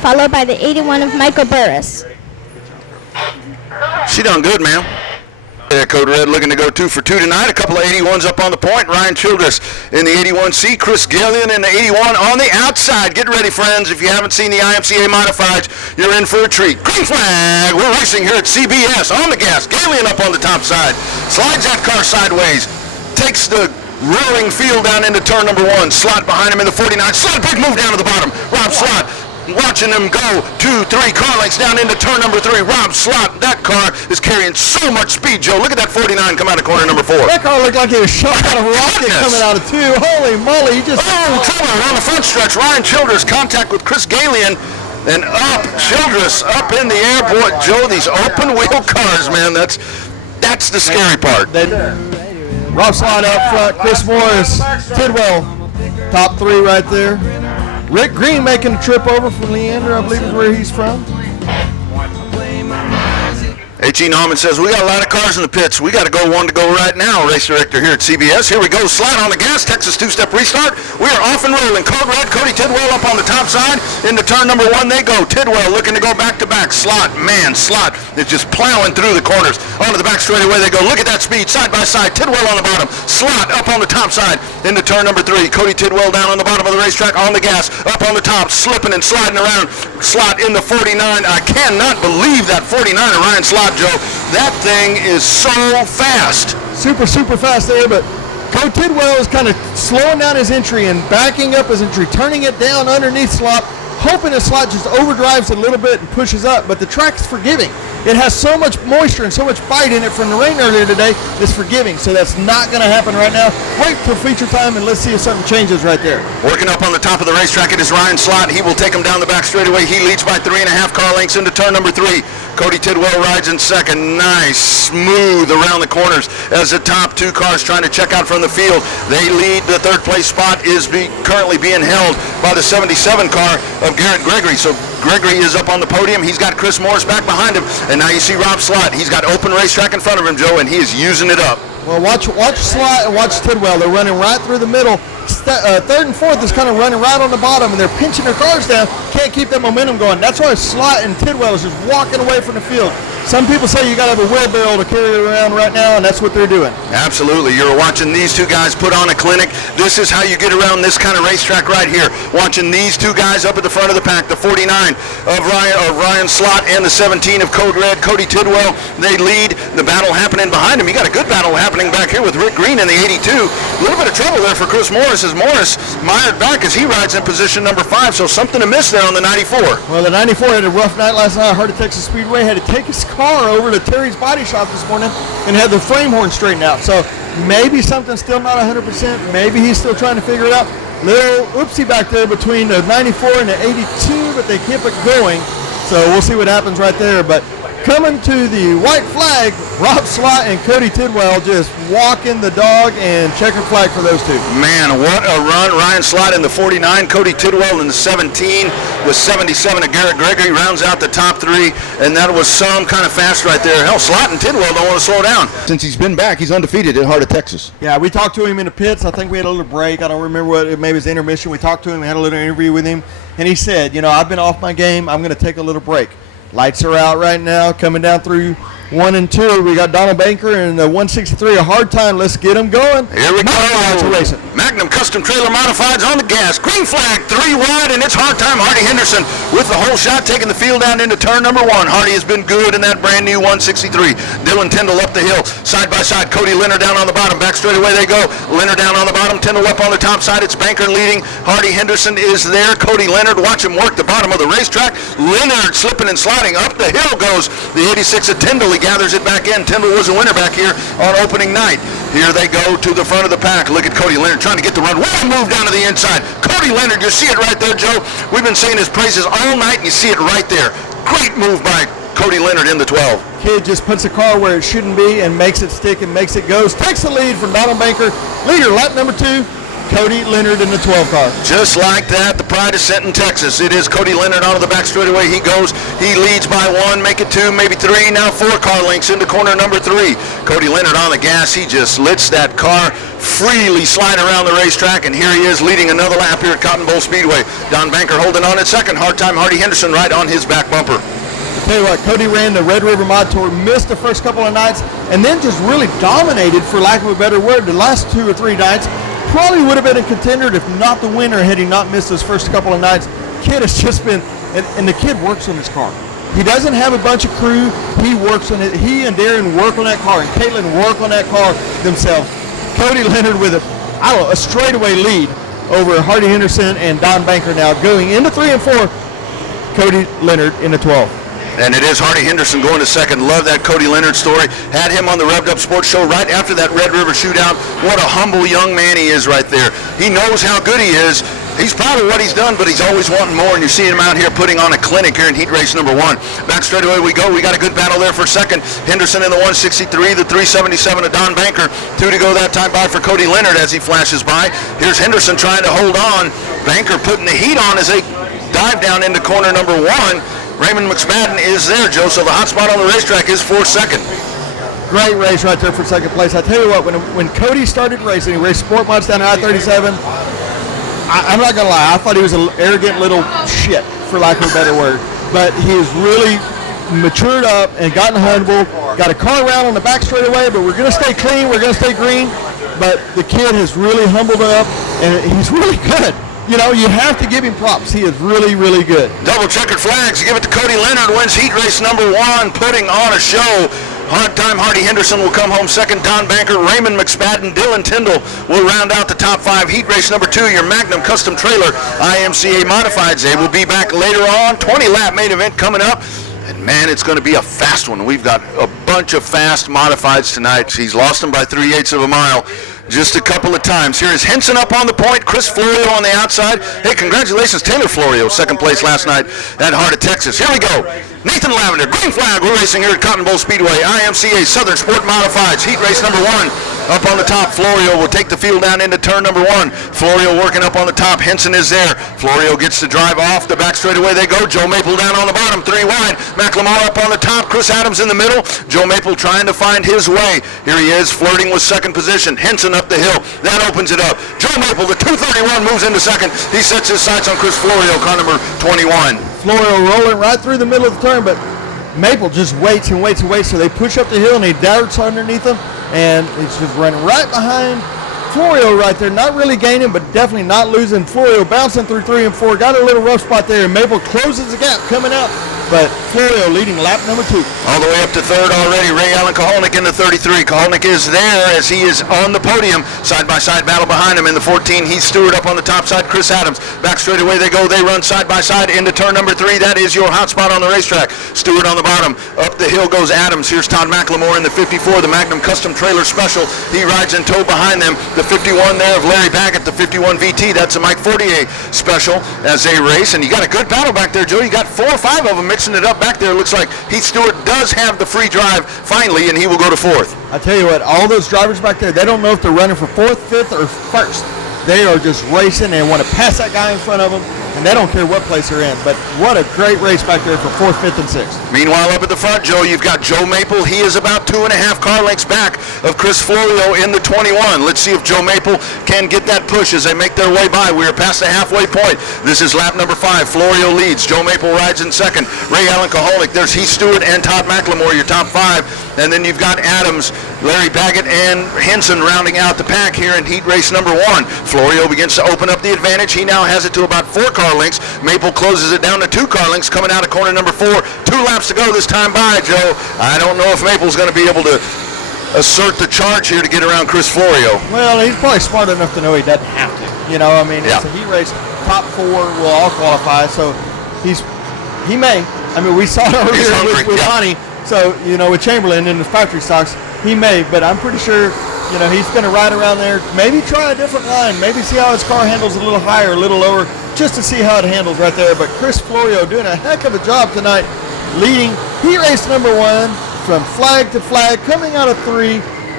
Followed by the 81 of Michael Burris. She done good, ma'am. Yeah, Code Red looking to go 2 for 2 tonight. A couple of 81s up on the point. Ryan Childress in the 81C. Chris Gillian in the 81 on the outside. Get ready, friends. If you haven't seen the IMCA Modifieds, you're in for a treat. Green flag. We're racing here at CBS. On the gas. Gillian up on the top side. Slides that car sideways. Takes the roaring field down into turn number 1. Slot behind him in the 49. Slot, big move down to the bottom. Rob Slot watching him go 2, 3 car lengths down into turn number 3. Rob Slot, that car is carrying so much speed, Joe. Look at that 49 come out of corner number 4. That car looked like it was shot out of a rocket coming out of 2. Holy moly, he just... Oh, trouble on the front stretch. Ryan Childress contact with Chris Galian. And up, Childress up in the air. Boy, Joe, these open wheel cars, man, that's the scary part. Rob Slot up front, Chris Morris, Tidwell, top 3 right there. Rick Green making a trip over from Leander, I believe is where he's from. H.E. Norman says, we got a lot of cars in the pits. We got to go 1 to go right now, race director here at CBS. Here we go, slide on the gas, Texas 2-step restart. We are off and rolling. Code Red, Cody Tidwell up on the top side. Into turn number 1 they go. Tidwell looking to go back to back. Slot is just plowing through the corners. Onto the back straightaway they go. Look at that speed, side by side. Tidwell on the bottom. Slot up on the top side. Into turn number 3. Cody Tidwell down on the bottom of the racetrack on the gas. Up on the top, slipping and sliding around. Slot in the 49. I cannot believe that 49 of Ryan Slot, Joe. That thing is so fast. Super fast there, but Cody Tidwell is kind of slowing down his entry and backing up his entry, turning it down underneath Slot, hoping the Slot just overdrives a little bit and pushes up, but the track is forgiving. It has so much moisture and so much bite in it from the rain earlier today, it's forgiving, so that's not going to happen right now. Wait till feature time and let's see if something changes right there. Working up on the top of the racetrack, it is Ryan Slot. He will take him down the back straightaway. He leads by 3.5 car lengths into turn number 3. Cody Tidwell rides in second. Nice, smooth around the corners as the top 2 cars trying to check out from the field. They lead. The 3rd place spot is currently being held by the 77 car of Garrett Gregory. So Gregory is up on the podium. He's got Chris Morris back behind him. And now you see Rob Slot. He's got open racetrack in front of him, Joe, and he is using it up. Well, watch Slot and watch Tidwell. They're running right through the middle. 3rd and 4th is kind of running right on the bottom, and they're pinching their cars down. Can't keep that momentum going. That's why Slot and Tidwell is just walking away from the field. Some people say you got to have a wheelbarrow to carry it around right now, and that's what they're doing. Absolutely. You're watching these 2 guys put on a clinic. This is how you get around this kind of racetrack right here. Watching these 2 guys up at the front of the pack, the 49 of Ryan Slot and the 17 of Code Red, Cody Tidwell. They lead. The battle happening behind him. You got a good battle happening back here with Rick Green in the 82. A little bit of trouble there for Chris Morris as Morris mired back as he rides in position number 5, so something to miss there on the 94. Well, the 94 had a rough night last night. I heard at Texas Speedway had to take his car over to Terry's Body Shop this morning and had the frame horn straightened out. So maybe something's still not 100%. Maybe he's still trying to figure it out. Little oopsie back there between the 94 and the 82, but they keep it going. So we'll see what happens right there. But coming to the white flag, Rob Slot and Cody Tidwell just walking the dog and checkered flag for those 2. Man, what a run. Ryan Slot in the 49, Cody Tidwell in the 17, with 77 of Garrett Gregory rounds out the top 3, and that was some kind of fast right there. Hell, Slot and Tidwell don't want to slow down. Since he's been back, he's undefeated at Heart of Texas. Yeah, we talked to him in the pits. I think we had a little break. I don't remember what, maybe it was intermission. We talked to him, we had a little interview with him, and he said, I've been off my game. I'm going to take a little break. Lights are out right now, coming down through 1 and 2. We got Donald Banker and the 163. A hard time. Let's get them going. Here we go. Racing. Magnum Custom Trailer Modifieds on the gas. Green flag, 3 wide, and it's hard time. Hardy Henderson with the whole shot, taking the field down into turn number 1. Hardy has been good in that brand new 163. Dylan Tyndall up the hill, side by side. Cody Leonard down on the bottom. Back straight away they go. Leonard down on the bottom. Tyndall up on the top side. It's Banker leading. Hardy Henderson is there. Cody Leonard, watch him work the bottom of the racetrack. Leonard slipping and sliding. Up the hill goes the 86 of Tyndall. He gathers it back in. Tyndall was a winner back here on opening night. Here they go to the front of the pack. Look at Cody Leonard trying to get the run. What a move down to the inside. Cody Leonard, you see it right there, Joe. We've been saying his praises all night, and you see it right there. Great move by Cody Leonard in the 12. Kid just puts the car where it shouldn't be and makes it stick and makes it go. Takes the lead from Donald Banker. Leader, lap number 2. Cody Leonard in the 12 car. Just like that, the pride is set in Texas. It is Cody Leonard out of the back straightaway. He goes, he leads by 1, make it 2, maybe 3, now 4 car lengths into corner number 3. Cody Leonard on the gas. He just lets that car freely slide around the racetrack, and here he is leading another lap here at Cotton Bowl Speedway. Don Banker holding on at second. Hard time Hardy Henderson right on his back bumper. I'll tell you what, Cody ran the Red River Mod Tour, missed the first couple of nights, and then just really dominated, for lack of a better word, the last 2 or 3 nights. Probably would have been a contender if not the winner had he not missed those first couple of nights. Kid has just been, and the kid works on his car. He doesn't have a bunch of crew. He works on it. He and Darren work on that car, and Caitlin work on that car themselves. Cody Leonard with a straightaway lead over Hardy Henderson and Don Banker now going into 3 and 4. Cody Leonard in the 12. And it is Hardy Henderson going to second. Love that Cody Leonard story. Had him on the Revved Up Sports Show right after that Red River shootout. What a humble young man he is right there. He knows how good he is. He's proud of what he's done, but he's always wanting more, and you see him out here putting on a clinic here in heat race number 1. Back straight away we go. We got a good battle there for second. Henderson in the 163, the 377 of Don Banker. 2 to go that time by for Cody Leonard as he flashes by. Here's Henderson trying to hold on. Banker putting the heat on as they dive down into corner number 1. Raymond McSpadden is there, Joe, so the hot spot on the racetrack is for second. Great race right there for second place. I tell you what, when Cody started racing, he raced Sport Mods down at I-37. I'm not going to lie, I thought he was an arrogant little shit, for lack of a better word. But he has really matured up and gotten humble, got a car around on the back straightaway, but we're going to stay clean, we're going to stay green. But the kid has really humbled up, and he's really good. You know, you have to give him props. He is really, really good. Double checkered flags. You give it to Cody Leonard, wins heat race number 1, putting on a show. Hard time Hardy Henderson will come home second. Don Banker, Raymond McSpadden, Dylan Tyndall will round out the top 5. Heat race number 2, your Magnum Custom Trailer IMCA Modifieds. They will be back later on. 20-lap main event coming up. And man, it's going to be a fast one. We've got a bunch of fast modifieds tonight. He's lost them by 3/8 of a mile. Just a couple of times. Here is Henson up on the point. Chris Florio on the outside. Hey, congratulations, Taylor Florio, second place last night at Heart of Texas. Here we go. Nathan Lavender, green flag. We're racing here at Cotton Bowl Speedway. IMCA Southern Sport Modifieds. Heat race number 1. Up on the top, Florio will take the field down into turn number 1. Florio working up on the top. Henson is there. Florio gets to drive off the back straightaway. They go. Joe Maple down on the bottom, 3 wide. McLemore up on the top. Chris Adams in the middle. Joe Maple trying to find his way. Here he is, flirting with second position. Henson up the hill. That opens it up. Joe Maple, the 231, moves into second. He sets his sights on Chris Florio, car number 21. Florio rolling right through the middle of the turn, but Maple just waits and waits and waits, so they push up the hill and he darts underneath him, and he's just running right behind Florio right there, not really gaining, but definitely not losing. Florio bouncing through 3 and 4, got a little rough spot there, and Maple closes the gap coming out, but Florio leading lap number 2. All the way up to third already, Ray Allen Kaholnik in the 33. Kaholnik is there as he is on the podium. Side-by-side battle behind him in the 14. He's Stewart up on the top side, Chris Adams. Back straight away they go. They run side-by-side into turn number 3. That is your hot spot on the racetrack. Stewart on the bottom. Up the hill goes Adams. Here's Todd McLemore in the 54, the Magnum Custom Trailer Special. He rides in tow behind them. The 51 there of Larry Baggett, the 51 VT. That's a Mike Fortier special as they race. And you got a good battle back there, Joe. You got 4 or 5 of them mixing it up back there. Looks like Heath Stewart does have the free drive finally, and he will go to 4th. I tell you what, all those drivers back there, they don't know if they're running for 4th, 5th, or 1st. They are just racing and want to pass that guy in front of them. and they don't care what place they're in. But what a great race back there for 4th, 5th, and 6th. Meanwhile, up at the front, Joe, you've got Joe Maple. He is about 2.5 car lengths back of Chris Florio in the 21. Let's see if Joe Maple can get that push as they make their way by. We are past the halfway point. This is lap number 5. Florio leads. Joe Maple rides in second. Ray Allen Kaholic. There's Heath Stewart and Todd McLemore, your top 5. And then you've got Adams, Larry Baggett, and Henson rounding out the pack here in heat race number 1. Florio begins to open up the advantage. He now has it to about 4 car lengths. Maple closes it down to 2 car lengths coming out of corner number 4. 2 laps to go this time by, Joe. I don't know if Maple's going to be able to assert the charge here to get around Chris Florio. Well, he's probably smart enough to know he doesn't have to. You know, I mean, it's a heat race. Top 4 will all qualify, so he may. I mean, we saw it earlier with Lonnie. So, you know, with Chamberlain in the factory stocks, he may, but I'm pretty sure, you know, he's going to ride around there, maybe try a different line, maybe see how his car handles a little higher, a little lower, just to see how it handles right there. But Chris Florio doing a heck of a job tonight, leading heat race number 1 from flag to flag, coming out of 3,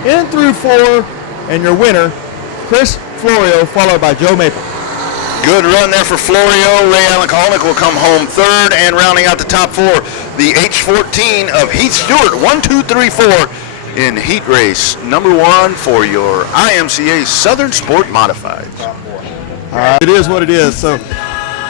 in through 4, and your winner, Chris Florio, followed by Joe Maple. Good run there for Florio. Ray Allen Kaholic will come home 3rd, and rounding out the top 4, the H14 of Heath Stewart. 1, 2, 3, 4 in heat race number 1 for your IMCA Southern Sport Modifieds. It is what it is. So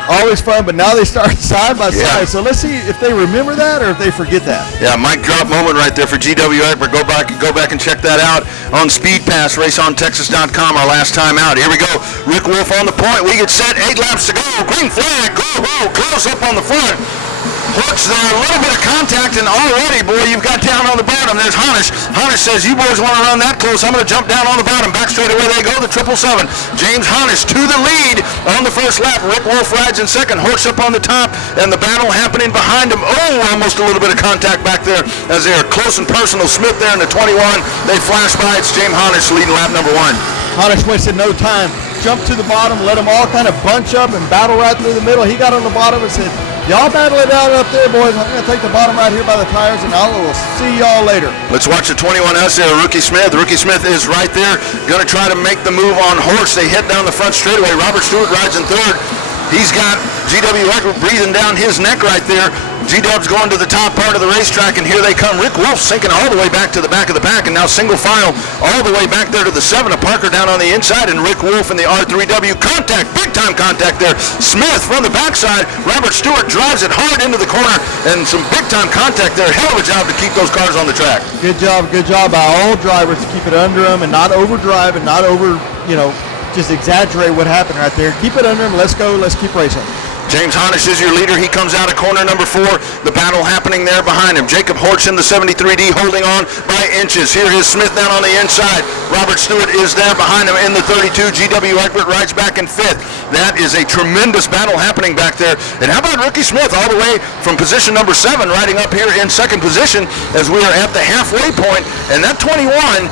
always fun, but now they start side by side. So let's see if they remember that or if they forget that. Yeah, mic drop moment right there for GW Eckberg. Go back and check that out on Speed Pass, raceontexas.com, our last time out. Here we go. Rick Wolf on the point. We get set. 8 laps to go. Green flag. Go. Close up on the front. Hooks there, a little bit of contact, and already, boy, you've got down on the bottom. There's Honish. Honish says, you boys want to run that close, I'm going to jump down on the bottom. Back straight away they go, the 777. James Honish to the lead on the first lap. Rick Wolf rides in second. Horse up on the top, and the battle happening behind him. Oh, almost a little bit of contact back there as they are close and personal. Smith there in the 21. They flash by. It's James Honish leading lap number 1. Honish wasted no time. Jumped to the bottom, let them all kind of bunch up and battle right through the middle. He got on the bottom and said, y'all battle it out up there, boys. I'm going to take the bottom right here by the tires, and I will see y'all later. Let's watch the 21S there, Rookie Smith. Rookie Smith is right there, going to try to make the move on horse. They head down the front straightaway. Robert Stewart rides in 3rd. He's got GW Eckert breathing down his neck right there. G-Dub's going to the top part of the racetrack, and here they come. Rick Wolf sinking all the way back to the back of the pack, and now single file all the way back there to the 7 of Parker down on the inside, and Rick Wolf in the R3W. Contact, big time contact there. Smith from the backside. Robert Stewart drives it hard into the corner, and some big time contact there. Hell of a job to keep those cars on the track. Good job by all drivers to keep it under them and not overdrive and not just exaggerate what happened right there. Keep it under them. Let's go. Let's keep racing. James Honish is your leader. He comes out of corner number 4. The battle happening there behind him. Jacob Horch in the 73D holding on by inches. Here is Smith down on the inside. Robert Stewart is there behind him in the 32. GW Eckert rides back in 5th. That is a tremendous battle happening back there. And how about Rookie Smith all the way from position number 7 riding up here in 2nd position as we are at the halfway point. And that 21,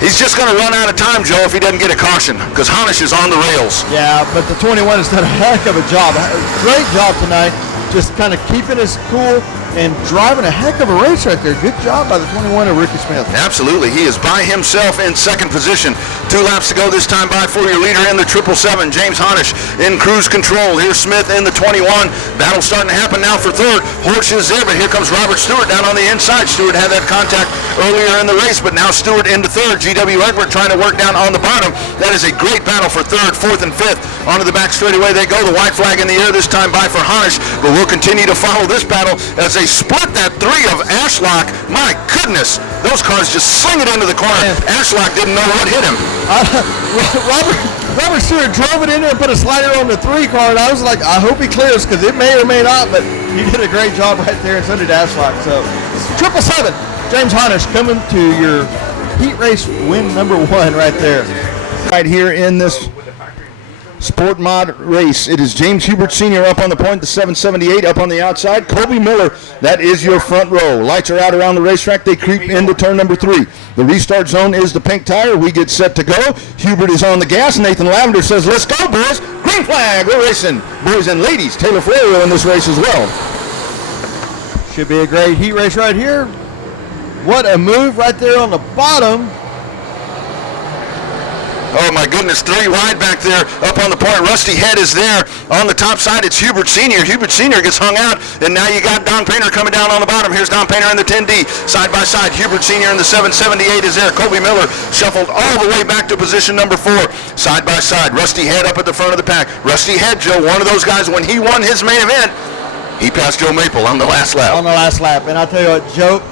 he's just going to run out of time, Joe, if he doesn't get a caution, because Honish is on the rails. Yeah, but the 21 has done a heck of a job. Great job tonight, just kind of keeping us cool and driving a heck of a race right there. Good job by the 21 of Ricky Smith. Absolutely. He is by himself in 2nd position. 2 laps to go this time by for your leader in the 777. James Honish in cruise control. Here's Smith in the 21. Battle starting to happen now for 3rd. Horch is there, but here comes Robert Stewart down on the inside. Stewart had that contact earlier in the race, but now Stewart into 3rd. GW Egbert trying to work down on the bottom. That is a great battle for 3rd, 4th, and 5th. Onto the back straightaway they go. The white flag in the air this time by for Honish, but we'll continue to follow this battle as they split that 3 of Ashlock. My goodness, those cars just sling it into the corner. Ashlock didn't know what hit him. Robert Stewart drove it in there and put a slider on the 3 car, and I was like, I hope he clears, because it may or may not, but he did a great job right there, and so did Ashlock. So 777, James Honish coming to your heat race win number 1 right there. Right here in this Sport Mod race, it is James Hubert Sr. up on the point, the 778 up on the outside. Colby Miller, that is your front row. Lights are out around the racetrack. They creep into turn number 3. The restart zone is the pink tire. We get set to go. Hubert is on the gas. Nathan Lavender says, let's go, boys. Green flag. We're racing. Boys and ladies, Taylor Florio in this race as well. Should be a great heat race right here. What a move right there on the bottom. Oh my goodness, 3 wide back there up on the point. Rusty Head is there on the top side. It's Hubert Sr. Hubert Sr. gets hung out, and now you got Don Painter coming down on the bottom. Here's Don Painter in the 10D, side by side. Hubert Sr. in the 778 is there. Colby Miller shuffled all the way back to position number 4, side by side. Rusty Head up at the front of the pack. Rusty Head, Joe, one of those guys, when he won his main event, he passed Joe Maple on the last lap. On the last lap, and I'll tell you what, Joe,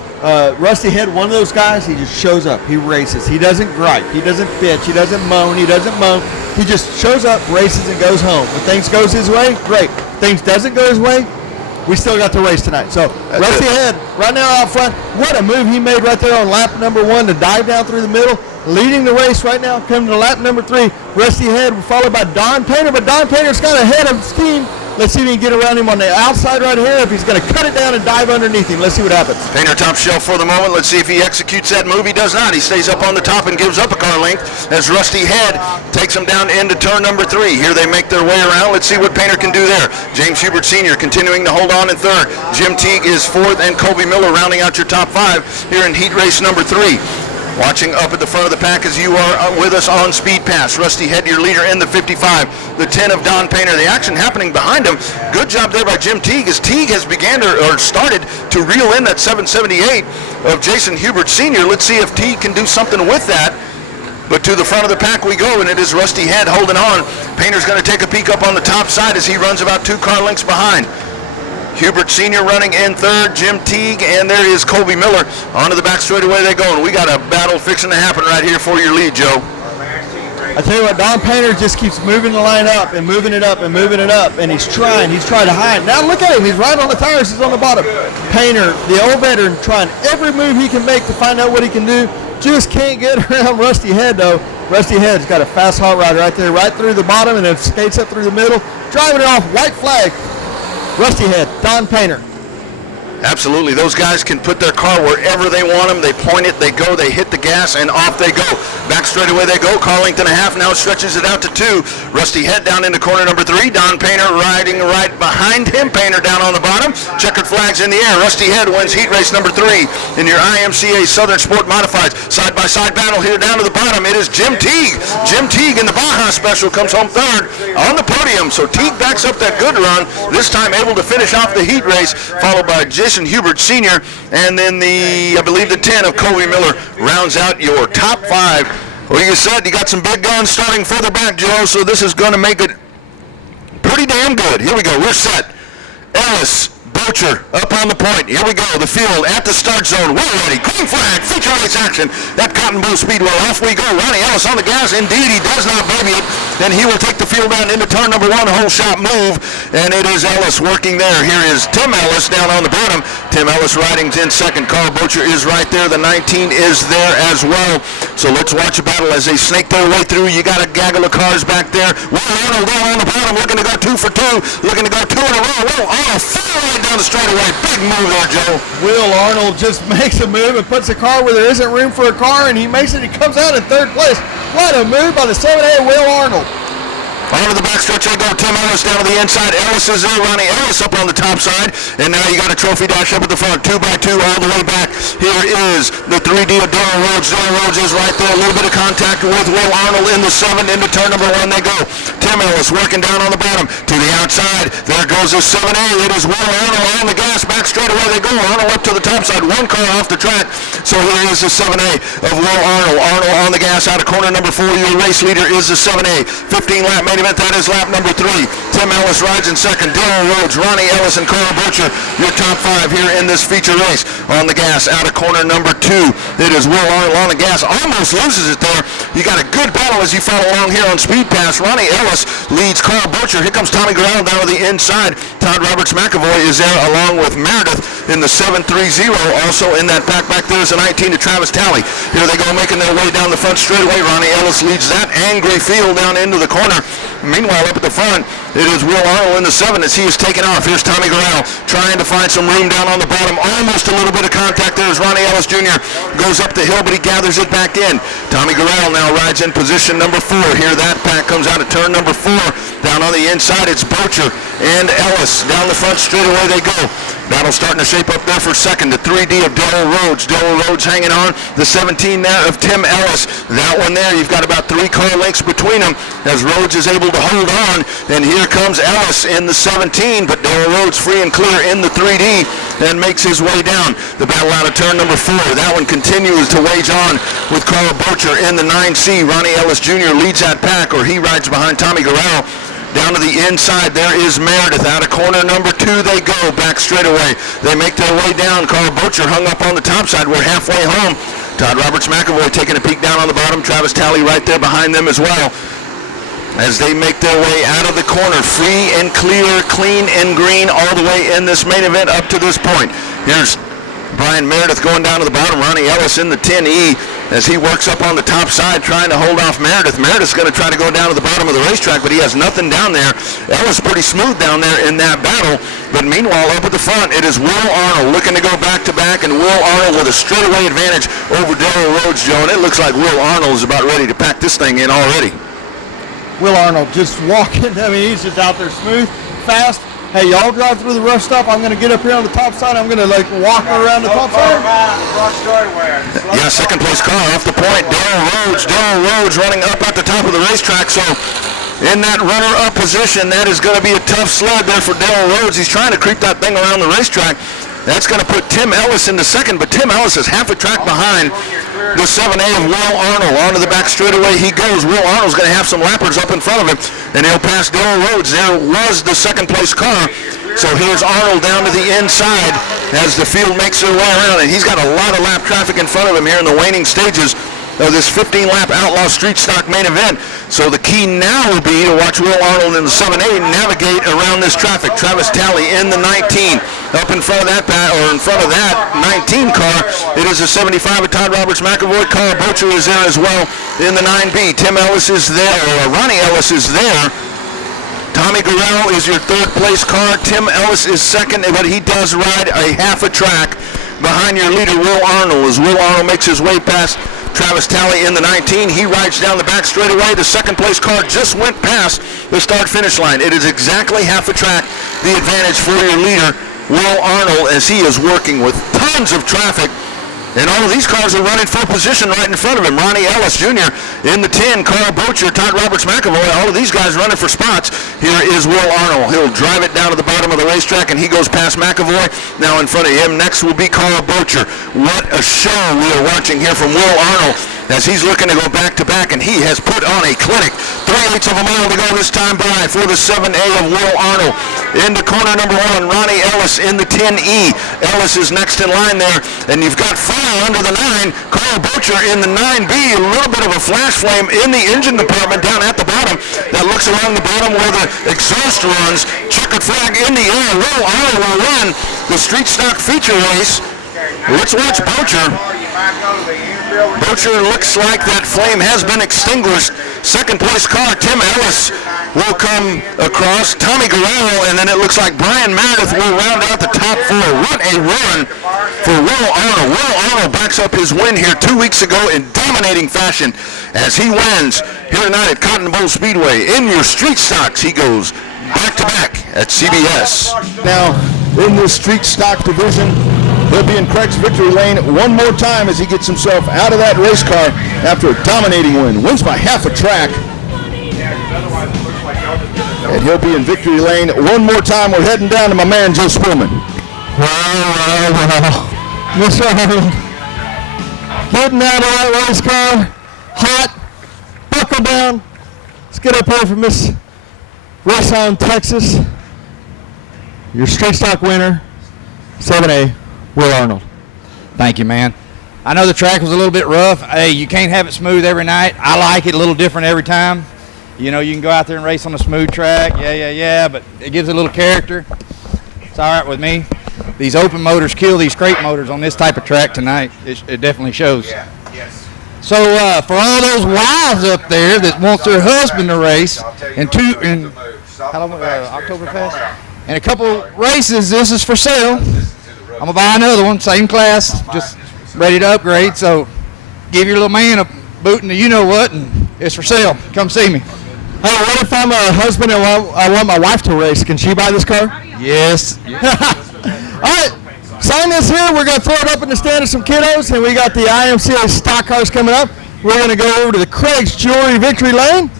Rusty Head, one of those guys, he just shows up. He races. He doesn't gripe. He doesn't bitch. He doesn't moan. He doesn't moan. He just shows up, races, and goes home. When things goes his way, great. Things doesn't go his way, we still got the race tonight. So Rusty Head right now out front. What a move he made right there on lap number 1 to dive down through the middle, leading the race right now. Coming to lap number 3, Rusty Head followed by Don Painter, but Don Painter's got ahead of steam. Let's see if he can get around him on the outside right here. If he's going to cut it down and dive underneath him, let's see what happens. Painter top shelf for the moment. Let's see if he executes that move. He does not. He stays up on the top and gives up a car length as Rusty Head takes him down into turn number 3. Here they make their way around. Let's see what Painter can do there. James Hubert Sr. continuing to hold on in 3rd. Jim Teague is 4th, and Colby Miller rounding out your top 5 here in heat race number 3. Watching up at the front of the pack as you are with us on Speed Pass. Rusty Head, your leader in the 55. The 10 of Don Painter. The action happening behind him. Good job there by Jim Teague as Teague has started to reel in that 778 of Jason Hubert Sr. Let's see if Teague can do something with that. But to the front of the pack we go, and it is Rusty Head holding on. Painter's going to take a peek up on the top side as he runs about 2 car lengths behind. Hubert Sr. running in 3rd, Jim Teague, and there is Colby Miller. Onto the back straightaway they go, and we got a battle fixing to happen right here for your lead, Joe. I tell you what, Don Painter just keeps moving the line up and moving it up and moving it up, and he's trying to hide. Now look at him, he's right on the tires, he's on the bottom. Painter, the old veteran, trying every move he can make to find out what he can do. Just can't get around Rusty Head, though. Rusty Head's got a fast hot rod right there, right through the bottom, and then skates up through the middle, driving it off, white flag. Rusty Head, Don Painter. Absolutely. Those guys can put their car wherever they want them. They point it, they go, they hit the gas, and off they go. Back straightaway they go. Car length and a half now stretches it out to 2. Rusty Head down into corner number 3. Don Painter riding right behind him. Painter down on the bottom. Checkered flags in the air. Rusty Head wins heat race number 3 in your IMCA Southern Sport Modifieds. Side-by-side battle here down to the bottom. It is Jim Teague. Jim Teague in the Baja Special comes home 3rd on the podium. So Teague backs up that good run, this time able to finish off the heat race, followed by Jason Hubert Sr. and then I believe the 10 of Colby Miller rounds out your top 5. Well, you said you got some big guns starting further back, Joe, so this is going to make it pretty damn good. Here we go. We're set. Ellis, Bocher up on the point. Here we go. The field at the start zone. We're ready. Green flag. Feature race action at Cotton Bowl Speedway. Off we go. Ronnie Ellis on the gas. Indeed, he does not baby it. Then he will take the field down into turn number 1. Whole shot move. And it is Ellis working there. Here is Tim Ellis down on the bottom. Tim Ellis riding in 2nd. Carl Bocher is right there. The 19 is there as well. So let's watch a battle as they snake their way through. You got a gaggle of cars back there. Will Arnold down on the bottom, looking to go 2 for 2. Looking to go 2 in a row. Will Arnold far right down the straightaway. Big move there, Joe. Will Arnold just makes a move and puts a car where there isn't room for a car, and he makes it. He comes out in 3rd place. What a move by the 7A Will Arnold. Onto the backstretch they go. Tim Ellis down to the inside. Ellis is there. Ronnie Ellis up on the top side. And now you got a trophy dash up at the front. 2x2 all the way back. Here is the 3D of Darren Rhodes. Darren Rhodes is right there. A little bit of contact with Will Arnold in the 7. Into turn number 1 they go. Tim Ellis working down on the bottom. To the outside. There goes the 7A. It is Will Arnold on the gas. Back straight away they go. Arnold up to the top side. 1 car off the track. So here is the 7A of Will Arnold. Arnold on the gas out of corner number 4. Your race leader is the 7A. 15 lap main event. That is lap number 3. Tim Ellis rides in 2nd. Darren Rhodes, Ronnie Ellis, and Carl Bocher, your top 5 here in this feature race. On the gas, out of corner number 2. It is Will Arnold on the gas. Almost loses it there. You got a good battle as you follow along here on Speed Pass. Ronnie Ellis leads Carl Bocher. Here comes Tommy Corral down to the inside. Todd Roberts McAvoy is there along with Meredith in the 730. Also in that pack back there is a 19 to Travis Talley. Here they go making their way down the front straightaway. Ronnie Ellis leads that angry field down into the corner. Meanwhile, up at the front, it is Will Arnold in the 7 as he is taking off. Here's Tommy Corral trying to find some room down on the bottom. Almost a little bit of contact there as Ronnie Ellis Jr. goes up the hill, but he gathers it back in. Tommy Corral now rides in position number 4. Here that pack comes out at turn number 4. Down on the inside, it's Bocher and Ellis. Down the front straightaway they go. Battle starting to shape up there for second. The 3D of Daryl Rhodes. Daryl Rhodes hanging on. The 17 there of Tim Ellis. That one there, you've got about 3 car lengths between them as Rhodes is able to hold on. And here comes Ellis in the 17, but Daryl Rhodes free and clear in the 3D and makes his way down. The battle out of turn number 4. That one continues to wage on with Carl Bocher in the 9C. Ronnie Ellis Jr. leads that pack, or he rides behind Tommy Garrell. Down to the inside, there is Meredith. Out of corner number 2, they go back straightaway. They make their way down. Carl Bocher hung up on the top side. We're halfway home. Todd Roberts McAvoy taking a peek down on the bottom. Travis Talley right there behind them as well. As they make their way out of the corner, free and clear, clean and green, all the way in this main event up to this point. Here's Brian Meredith going down to the bottom. Ronnie Ellis in the 10E as he works up on the top side trying to hold off Meredith. Meredith's going to try to go down to the bottom of the racetrack, but he has nothing down there. Ellis pretty smooth down there in that battle. But meanwhile, up at the front, it is Will Arnold looking to go back-to-back, and Will Arnold with a straightaway advantage over Daryl Rhodes, Joe. And it looks like Will Arnold is about ready to pack this thing in already. Will Arnold just walking. I mean, he's just out there smooth, fast. Hey, y'all drive through the rough stuff. I'm going to get up here on the top side. I'm going to like walk around the top side. Yeah, second place car off the point. Daryl Rhodes running up at the top of the racetrack. So in that runner-up position, that is going to be a tough sled there for Daryl Rhodes. He's trying to creep that thing around the racetrack. That's going to put Tim Ellis into second, but Tim Ellis is half a track behind the 7A of Will Arnold. Onto the back straightaway he goes. Will Arnold's going to have some lappers up in front of him, and he'll pass Daryl Rhodes. There was the second place car. So here's Arnold down to the inside as the field makes their way around, and he's got a lot of lap traffic in front of him here in the waning stages of this 15-lap Outlaw Street Stock main event. So the key now will be to watch Will Arnold in the 7A navigate around this traffic. Travis Talley in the 19. Up in front of that in front of that 19 car, it is a 75 of Todd Roberts McAvoy. Carl Bocher is there as well in the 9B. Tim Ellis is there, or Ronnie Ellis is there. Tommy Garrell is your third place car. Tim Ellis is second, but he does ride a half a track behind your leader, Will Arnold. As Will Arnold makes his way past Travis Talley in the 19, he rides down the back straightaway. The second place car just went past the start-finish line. It is exactly half a track, the advantage for your leader, Will Arnold, as he is working with tons of traffic. And all of these cars are running full position right in front of him. Ronnie Ellis Jr. in the 10, Carl Bocher, Todd Roberts McAvoy, all of these guys running for spots. Here is Will Arnold. He'll drive it down to the bottom of the racetrack, and he goes past McAvoy. Now in front of him next will be Carl Bocher. What a show we are watching here from Will Arnold as he's looking to go back-to-back, and he has put on a clinic. 3/8 of a mile to go this time by for the 7A of Will Arnold. Into corner number 1, Ronnie Ellis in the 10E. Ellis is next in line there, and you've got fire under the 9. Carl Bocher in the 9B. A little bit of a flash flame in the engine compartment down at the bottom. That looks along the bottom where the exhaust runs. Checkered flag in the air. Will Arnold will run the street stock feature race. Let's watch Bocher. Bocher looks like that flame has been extinguished. Second place car, Tim Ellis, will come across. Tommy Garrell, and then it looks like Brian Meredith will round out the top 4. What a run for Will Arnold. Will Arnold backs up his win here 2 weeks ago in dominating fashion as he wins here tonight at Cotton Bowl Speedway. In your street stocks, he goes back-to-back at CBS. Now, in this street stock division, he'll be in Craig's victory lane one more time as he gets himself out of that race car after a dominating win. Wins by half a track. And he'll be in victory lane one more time. We're heading down to my man, Joe Spillman. Wow. Mr. Arnold. Getting out of that race car. Hot. Buckle down. Let's get up here for Miss Race on Texas. Your street stock winner, 7A. Will Arnold. Thank you, man. I know the track was a little bit rough. Hey, you can't have it smooth every night. I like it a little different every time. You know, you can go out there and race on a smooth track. Yeah, but it gives it a little character. It's all right with me. These open motors kill these crate motors on this type of track tonight. It definitely shows. Yeah, yes. So for all those wives up there that wants their husband to race Oktoberfest and a couple races, this is for sale. I'm going to buy another one, same class, just ready to upgrade. So give your little man a boot and the you-know-what, and it's for sale. Come see me. Hey, what if I'm a husband and I want my wife to race? Can she buy this car? Yes. All right, sign this here. We're going to throw it up in the stand of some kiddos, and we got the IMCA stock cars coming up. We're going to go over to the Craig's Jewelry Victory Lane.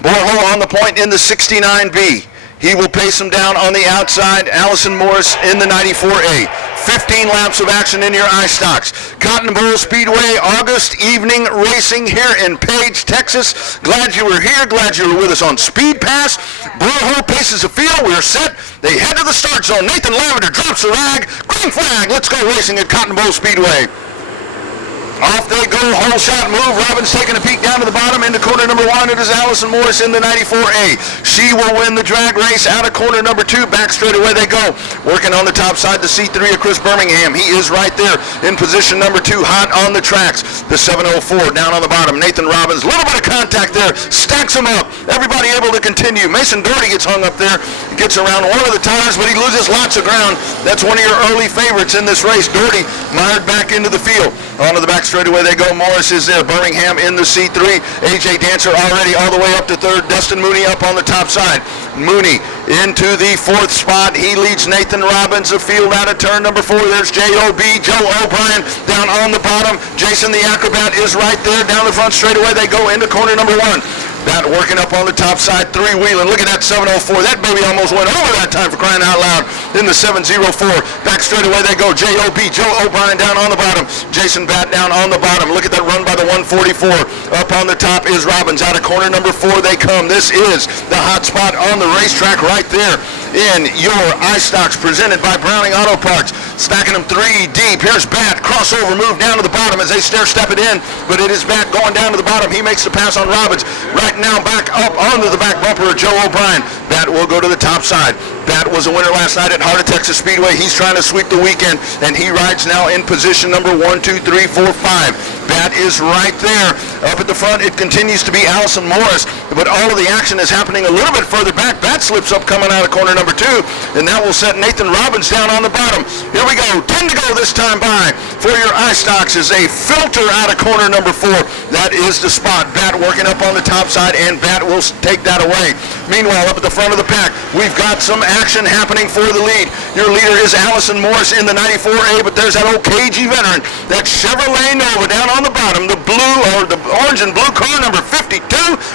Borho on the point in the 69B. He will pace him down on the outside. Allison Morris in the 94A. 15 laps of action in your iStocks. Cotton Bowl Speedway, August evening racing here in Paige, Texas. Glad you were here. Glad you were with us on Speed Pass. Borho paces the field. We're set. They head to the start zone. Nathan Lavender drops the rag. Green flag. Let's go racing at Cotton Bowl Speedway. Off they go, whole shot move. Robbins taking a peek down to the bottom into corner number 1. It is Allison Morris in the 94A. She will win the drag race out of corner number 2. Back straight away they go. Working on the top side, the C3 of Chris Birmingham. He is right there in position number 2, hot on the tracks. The 704 down on the bottom. Nathan Robbins, a little bit of contact there. Stacks him up. Everybody able to continue. Mason Doherty gets hung up there. Gets around one of the tires, but he loses lots of ground. That's one of your early favorites in this race. Doherty mired back into the field. Onto the back straightaway they go. Morris is there. Birmingham in the C3. AJ Dancer already all the way up to 3rd. Dustin Mooney up on the top side. Mooney into the 4th spot. He leads Nathan Robbins the field out of turn number 4. There's J.O.B. Joe O'Brien down on the bottom. Jason the Acrobat is right there. Down the front straightaway they go into corner number 1. That working up on the top side, 3-wheeling. Look at that 704. That baby almost went over that time, for crying out loud, in the 704. Back straight away they go. J.O.B. Joe O'Brien down on the bottom. Jason Batt down on the bottom. Look at that run by the 144. Up on the top is Robbins. Out of corner number 4 they come. This is the hot spot on the racetrack right there in your iStocks, presented by Browning Auto Parts. Stacking them 3 deep. Here's Batt. Crossover move down to the bottom as they stair-step it in, but it is Batt going down to the bottom. He makes the pass on Robbins. Right now back up onto the back bumper of Joe O'Brien. Batt will go to the top side. Batt was a winner last night at Heart of Texas Speedway. He's trying to sweep the weekend, and he rides now in position number 1, 2, 3, 4, 5. Batt is right there. Up at the front, it continues to be Allison Morris, but all of the action is happening a little bit further back. Batt slips up coming out of corner number 2, and that will set Nathan Robbins down on the bottom. Here we go. 10 to go this time by for your iStocks is a filter out of corner number 4. That is the spot. Batt working up on the top side, and Batt will take that away. Meanwhile, up at the front of the pack, we've got some action happening for the lead. Your leader is Allison Morris in the 94A, but there's that old cagey veteran, that Chevrolet Nova down on the bottom, the blue, or the orange and blue car number 52,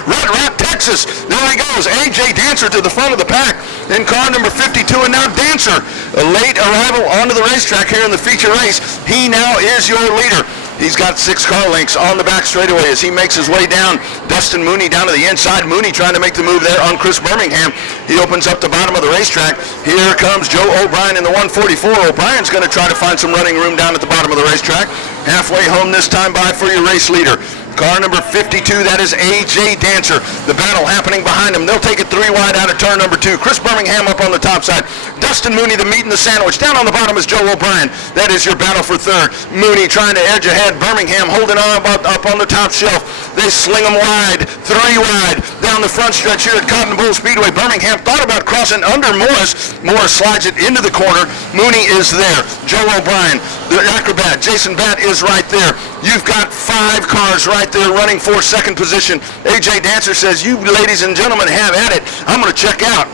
Red Rock, Texas. There he goes. AJ Dancer to the front of the pack in car number 52, and now Dancer, a late arrival onto the racetrack here in the feature race. He now is your leader. He's got 6 car lengths on the back straightaway as he makes his way down. Dustin Mooney down to the inside. Mooney trying to make the move there on Chris Birmingham. He opens up the bottom of the racetrack. Here comes Joe O'Brien in the 144. O'Brien's going to try to find some running room down at the bottom of the racetrack. Halfway home this time by for your race leader. Car number 52, that is A.J. Dancer. The battle happening behind him. They'll take it 3 wide out of turn number 2. Chris Birmingham up on the top side. Dustin Mooney, the meat and the sandwich. Down on the bottom is Joe O'Brien. That is your battle for 3rd. Mooney trying to edge ahead. Birmingham holding on up on the top shelf. They sling them wide, 3 wide. Down the front stretch here at Cotton Bowl Speedway. Birmingham thought about crossing under Morris. Morris slides it into the corner. Mooney is there. Joe O'Brien, the Acrobat. Jason Batt is right there. You've got 5 cars right there running for 2nd position. AJ Dancer says, you ladies and gentlemen have at it. I'm going to check out.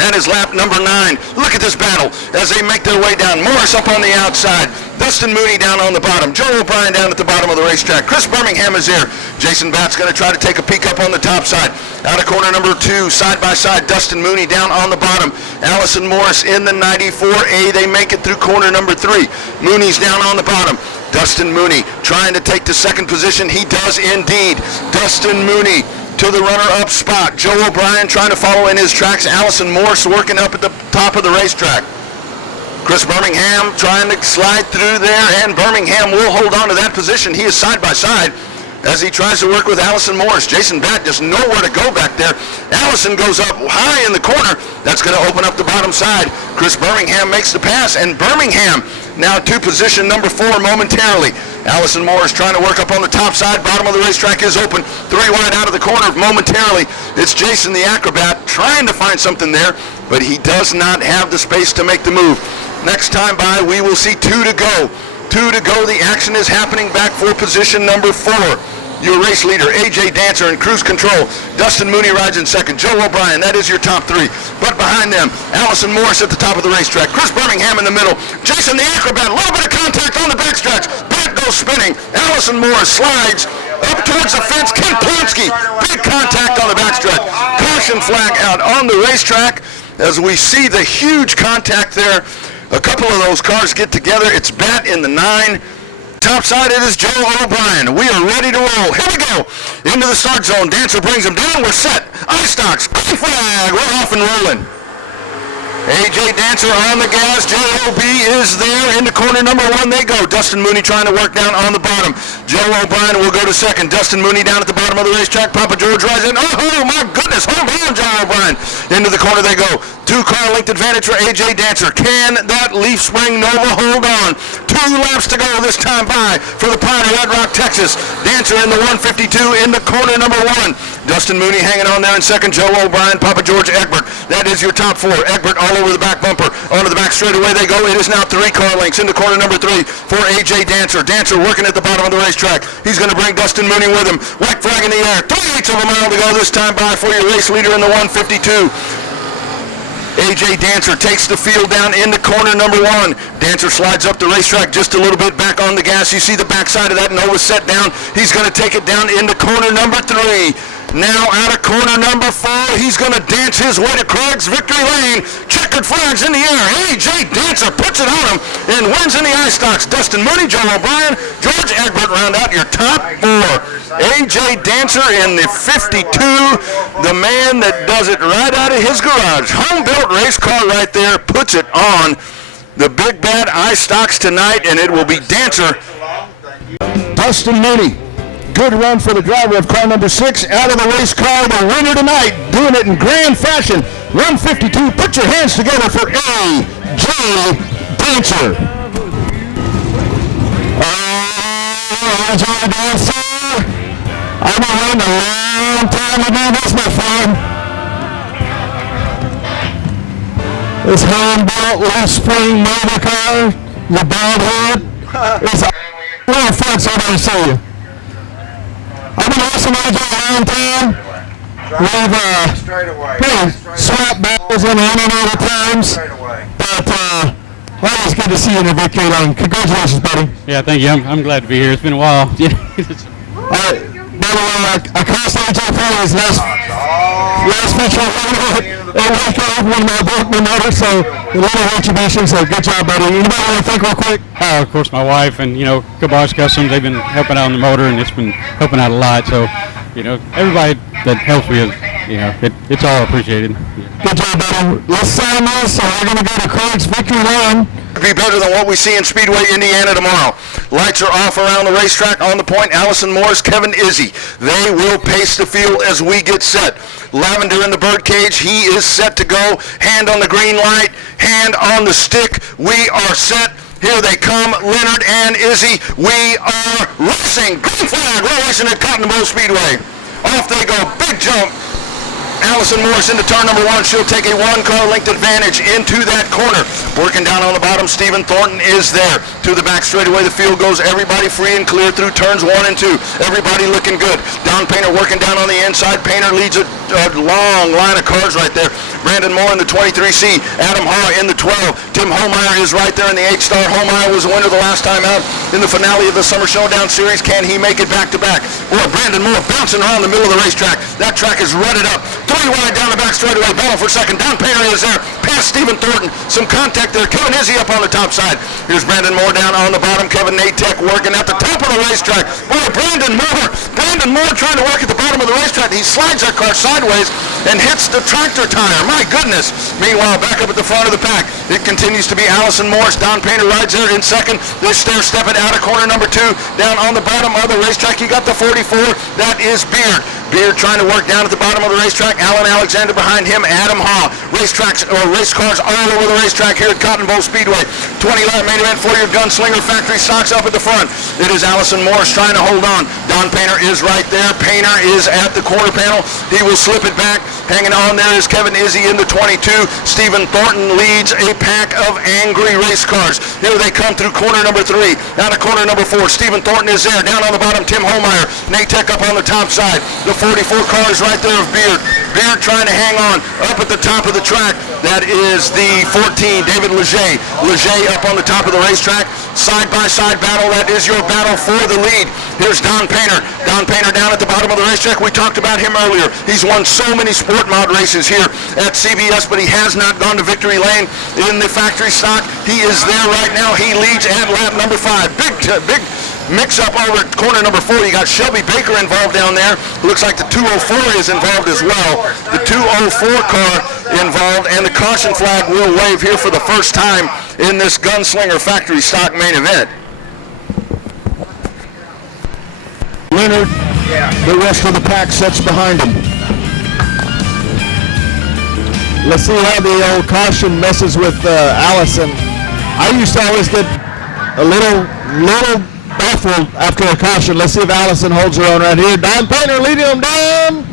That is lap number 9. Look at this battle as they make their way down. Morris up on the outside. Dustin Mooney down on the bottom. Joe O'Brien down at the bottom of the racetrack. Chris Birmingham is there. Jason Batt's going to try to take a peek up on the top side. Out of corner number 2, side by side, Dustin Mooney down on the bottom. Allison Morris in the 94A. They make it through corner number 3. Mooney's down on the bottom. Dustin Mooney trying to take the 2nd position. He does indeed. Dustin Mooney to the runner-up spot. Joe O'Brien trying to follow in his tracks. Allison Morse working up at the top of the racetrack. Chris Birmingham trying to slide through there, and Birmingham will hold on to that position. He is side by side as he tries to work with Allison Morris. Jason Batt just nowhere to go back there. Allison goes up high in the corner. That's going to open up the bottom side. Chris Birmingham makes the pass, and Birmingham now to position number 4 momentarily. Allison Morris trying to work up on the top side. Bottom of the racetrack is open. 3 wide out of the corner momentarily. It's Jason the Acrobat trying to find something there, but he does not have the space to make the move. Next time by, we will see 2 to go. 2 to go. The action is happening back for position number 4. your race leader, A.J. Dancer in cruise control. Dustin Mooney rides in second. Joe O'Brien, that is your top three. But behind them, Allison Morris at the top of the racetrack. Chris Birmingham in the middle. Jason the Acrobat, a little bit of contact on the backstretch. Back goes spinning. Allison Morris slides up towards the fence. Ken Plonsky, big contact on the backstretch. Caution flag out on the racetrack as we see the huge contact there. A couple of those cars get together. It's Bat in the 9. Topside, it is Joe O'Brien. We are ready to roll. Here we go. Into the start zone. Dancer brings him down. We're set. I-stocks. Green flag. We're off and rolling. A.J. Dancer on the gas. J.O.B. is there. Into corner number 1 they go. Dustin Mooney trying to work down on the bottom. Joe O'Brien will go to second. Dustin Mooney down at the bottom of the racetrack. Papa George rides in. Oh, my goodness. Hold on, Joe O'Brien. Into the corner they go. 2-car length advantage for A.J. Dancer. Can that Leaf Spring Nova hold on? 2 laps to go this time by for the Pride of Red Rock, Texas. Dancer in the 152 into corner number 1. Dustin Mooney hanging on there in second. Joe O'Brien, Papa George, Egbert. That is your top 4. Egbert all over the back bumper. Onto the back straightaway they go. It is now 3-car lengths into corner number 3 for A.J. Dancer. Dancer working at the bottom of the racetrack. He's going to bring Dustin Mooney with him. White flag in the air. 3/8 of a mile to go this time by for your race leader in the 152. A.J. Dancer takes the field down into corner number 1. Dancer slides up the racetrack just a little bit back on the gas. You see the backside of that Nova set down. He's going to take it down into corner number 3. Now out of corner number 4, he's going to dance his way to Craig's Victory Lane. Checkered flags in the air. A.J. Dancer puts it on him and wins in the I-stocks. Dustin Mooney, Joe O'Brien, George Egbert round out your top 4. A.J. Dancer in the 52, the man that does it right out of his garage. Home-built race car right there, puts it on the Big Bad I-stocks tonight, and it will be Dancer. Dustin Mooney. Good run for the driver of car number 6. Out of the race car, the winner tonight, doing it in grand fashion. Run 52. Put your hands together for A.J. Dancer. A.J. Dancer. I've been running a long time to do this, my friend. This hand-built Leaf Spring Nova car, your bald head, is a little fun, so I want to show you. I've been racing AJ a long time. We've swapped battles in and all the times. But always good to see you in the victory lane. Congratulations, buddy. Yeah, thank you. I'm glad to be here. It's been a while. By the way, I crossed AJ Perry's last feature. One of my broke motor, so a little retribution. So good job, buddy. Anybody want to thank real quick? Of course, my wife and Kibosh Customs. They've been helping out on the motor, and it's been helping out a lot. So, everybody that helps me, it's all appreciated. Good job, buddy. Let's sign this. So we're going to go to Craig's Victory Lane. Be better than what we see in Speedway, Indiana tomorrow. Lights are off around the racetrack. On the point, Allison Morris, Kevin Izzy. They will pace the field as we get set. Lavender in the birdcage. He is set to go. Hand on the green light. Hand on the stick. We are set. Here they come, Leonard and Izzy. We are racing. Green flag. We're racing at Cotton Bowl Speedway. Off they go. Big jump. Allison Morris into turn number 1. She'll take a 1-car length advantage into that corner. Working down on the bottom, Stephen Thornton is there. To the back straightaway, the field goes. Everybody free and clear through turns 1 and 2. Everybody looking good. Don Painter working down on the inside. Painter leads a long line of cars right there. Brandon Moore in the 23C. Adam Haw in the 12. Tim Holmeyer is right there in the 8-star. Holmeyer was the winner the last time out in the finale of the Summer Showdown Series. Can he make it back-to-back? Boy, Brandon Moore bouncing around the middle of the racetrack. That track is rutted up. 3 wide down the back straightaway. Battle for second. Don Painter is there. Past Stephen Thornton. Some contact there. Kevin Izzy up on the top side. Here's Brandon Moore down on the bottom. Kevin Natek working at the top of the racetrack. Boy, Brandon Moore trying to work at the bottom of the racetrack. He slides that car sideways and hits the tractor tire. My goodness. Meanwhile, back up at the front of the pack, it continues to be Allison Morris. Don Painter rides there in second. They're stair-stepping out of corner number 2. Down on the bottom of the racetrack, you got the 44. That is Beard. Beard trying to work down at the bottom of the racetrack. Alan Alexander behind him. Adam Haw. Race cars all over the racetrack here at Cotton Bowl Speedway. 20-lap main event for your Gunslinger Factory stocks up at the front. It is Allison Morris trying to hold on. Don Painter is right there. Painter is at the quarter panel. He will slip it back. Hanging on there is Kevin Izzy in the 22. Stephen Thornton leads a pack of angry race cars. Here they come through corner number 3. Down to corner number 4. Stephen Thornton is there. Down on the bottom, Tim Holmeyer. Natek up on the top side. The 44 car is right there of Beard. Beard trying to hang on up at the top of the track. That is the 14, David Leger. Leger up on the top of the racetrack. Side-by-side battle. That is your battle for the lead. Here's Don Painter. Don Painter down at the bottom of the racetrack. We talked about him earlier. He's won so many sport mod races here at CBS, but he has not gone to victory lane in the factory stock. He is there right now. He leads at lap number 5. Big mix-up over at corner number 4. You got Shelby Baker involved down there. Looks like the 204 is involved as well. The 204 car involved, and the caution flag will wave here for the first time in this Gunslinger Factory stock main event. Leonard, the rest of the pack sets behind him. Let's see how the old caution messes with Allison. I used to always get a little baffled after a caution. Let's see if Allison holds her own right here. Don Painter leading them down.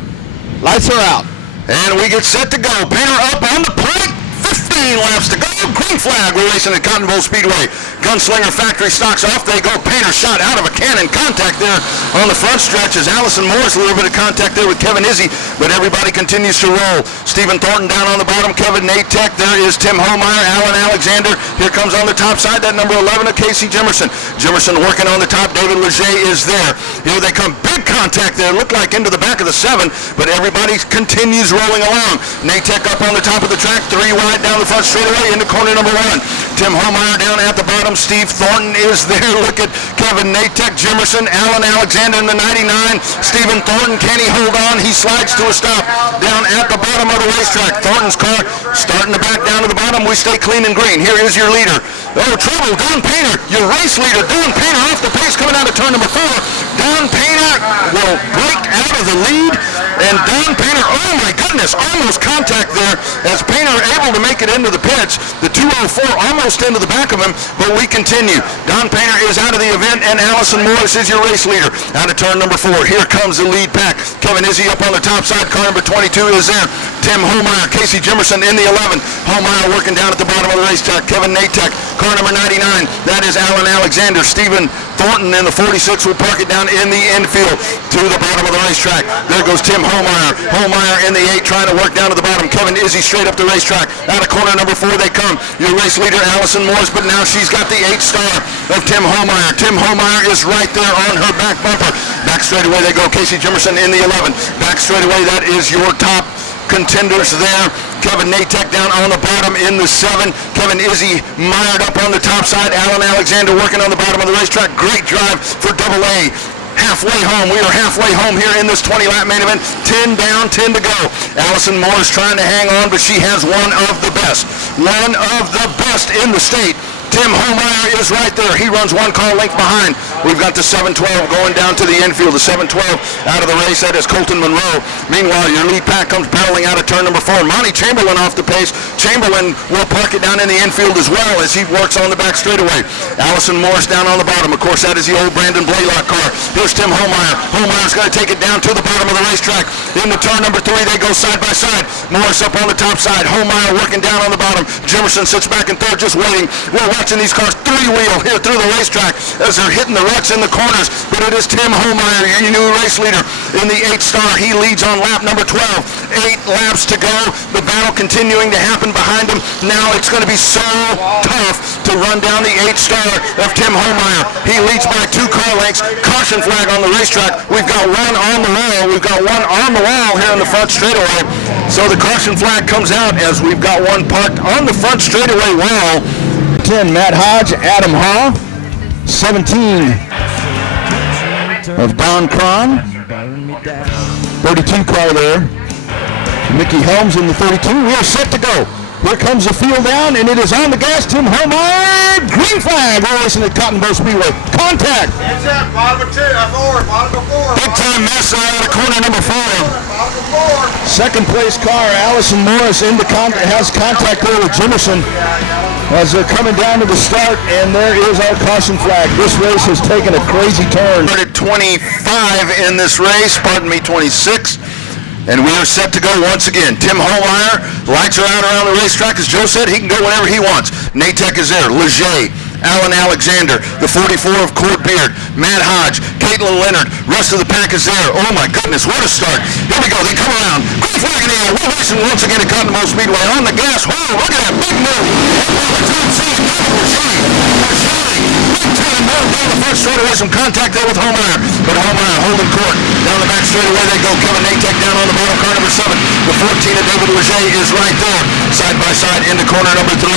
Lights are out. And we get set to go. Painter up on the point. 15 laps to go. Green flag. We're racing at Cotton Bowl Speedway. Gunslinger Factory stocks off. They go. Painter shot out of a cannon. Contact there on the front stretch as Allison Morris. A little bit of contact there with Kevin Izzy, but everybody continues to roll. Stephen Thornton down on the bottom. Kevin Natek. There is Tim Holmeyer. Alan Alexander. Here comes on the top side. That number 11 of Casey Jimerson. Jimerson working on the top. David Leger is there. Here they come. Big contact there. Looked like into the back of the 7, but everybody continues rolling along. Natek up on the top of the track. 3 wide down the front straightaway into corner number 1. Tim Holmeyer down at the bottom. Steve Thornton is there. Look at Kevin Natek, Jimerson, Alan Alexander in the 99. Stephen Thornton, can he hold on? He slides to a stop down at the bottom of the racetrack. Thornton's car starting to back down to the bottom. We stay clean and green. Here is your leader. Oh, trouble. Don Painter, your race leader. Don Painter off the pace coming out of turn number 4. Don Painter will break out of the lead. And Don Painter, oh my goodness, almost contact there as Painter able to make it into the pits. The 204 almost into the back of him, but we continue. Don Painter is out of the event, and Allison Morris is your race leader. Out of turn number 4, here comes the lead pack. Kevin Izzy up on the top side. Car number 22 is there. Tim Holmeyer, Casey Jimerson in the 11. Holmeyer working down at the bottom of the racetrack. Kevin Natek, car number 99. That is Alan Alexander. Stephen Thornton in the 46 will park it down in the infield to the bottom of the racetrack. There goes Tim Holmeyer. Holmeyer in the 8 trying to work down to the bottom. Kevin Izzy straight up the racetrack. Out of corner number 4 they come. Your race leader Allison Morris, but now she's got the 8 star of Tim Holmeyer. Tim Holmeyer is right there on her back bumper. Back straightaway they go. Casey Jimerson in the 11. Back straightaway, that is your top contenders there. Kevin Natek down on the bottom in the 7. Kevin Izzy mired up on the top side. Alan Alexander working on the bottom of the racetrack. Great drive for Double A. Halfway home. We are halfway home here in this 20-lap main event. 10 down, 10 to go. Allison Morris trying to hang on, but she has one of the best. One of the best in the state. Tim Holmeyer is right there. He runs 1 car length behind. We've got the 712 going down to the infield. The 712 out of the race. That is Colton Monroe. Meanwhile, your lead pack comes barreling out of turn number 4. Monty Chamberlain off the pace. Chamberlain will park it down in the infield as well as he works on the back straightaway. Allison Morris down on the bottom. Of course, that is the old Brandon Blaylock car. Here's Tim Holmeyer. Holmeyer's going to take it down to the bottom of the racetrack. Into turn number 3, they go side by side. Morris up on the top side. Holmeyer working down on the bottom. Jimerson sits back in third, just waiting. We're watching these cars 3-wheel here through the racetrack as they're hitting the ruts in the corners. But it is Tim Holmeyer, your new race leader, in the 8 star. He leads on lap number 12. 8 laps to go. The battle continuing to happen behind him. Now it's going to be so tough to run down the 8 star of Tim Holmeyer. He leads by 2 car lengths. Caution flag on the racetrack. We've got one on the wall. We've got one on the wall here in the front straightaway. So the caution flag comes out as we've got one parked on the front straightaway wall. 10, Matt Hodge, Adam Haw. 17 of Don Cron. 32 car there. Mickey Helms in the 32. We are set to go. Here comes the field down, and it is on the gas. Tim Holmeyer, green flag. We're racing at Cotton Bowl Speedway. Contact. It's at bottom of four. Big time mess out of corner number 4. Second place car, Allison Morris, has contact there with Jimerson as they're coming down to the start, and there is our caution flag. This race has taken a crazy turn. Started 25 in this race, 26. And we are set to go once again. Tim Holmeyer, lights are out around the racetrack. As Joe said, he can go whenever he wants. Natek is there. Leger, Alan Alexander, the 44 of Court Beard, Matt Hodge, Caitlin Leonard, rest of the pack is there. Oh my goodness, what a start. Here we go, they come around. Green flag in the air. We're racing once again at Cotton Bowl Speedway. On the gas. Oh, look at that big move. Down the front straightaway, some contact there with Holmeyer. But Holmeyer holding court. Down the back straightaway they go. Kevin Natek down on the bottom, car number 7. The 14 of David Leger is right there. Side by side into corner number 3.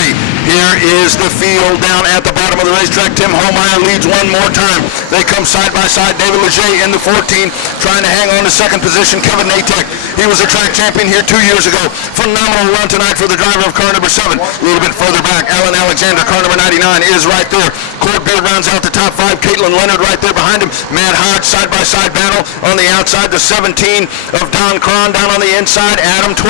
Here is the field down at the bottom of the racetrack. Tim Holmeyer leads one more time. They come side by side. David Leger in the 14, trying to hang on to second position. Kevin Natek, he was a track champion here 2 years ago. Phenomenal run tonight for the driver of car number 7. A little bit further back, Alan Alexander, car number 99, is right there. Court Beard rounds out the top 5. Caitlin Leonard right there behind him. Matt Hodge, side by side battle on the outside. The 17 of Don Cron down on the inside. Adam 12.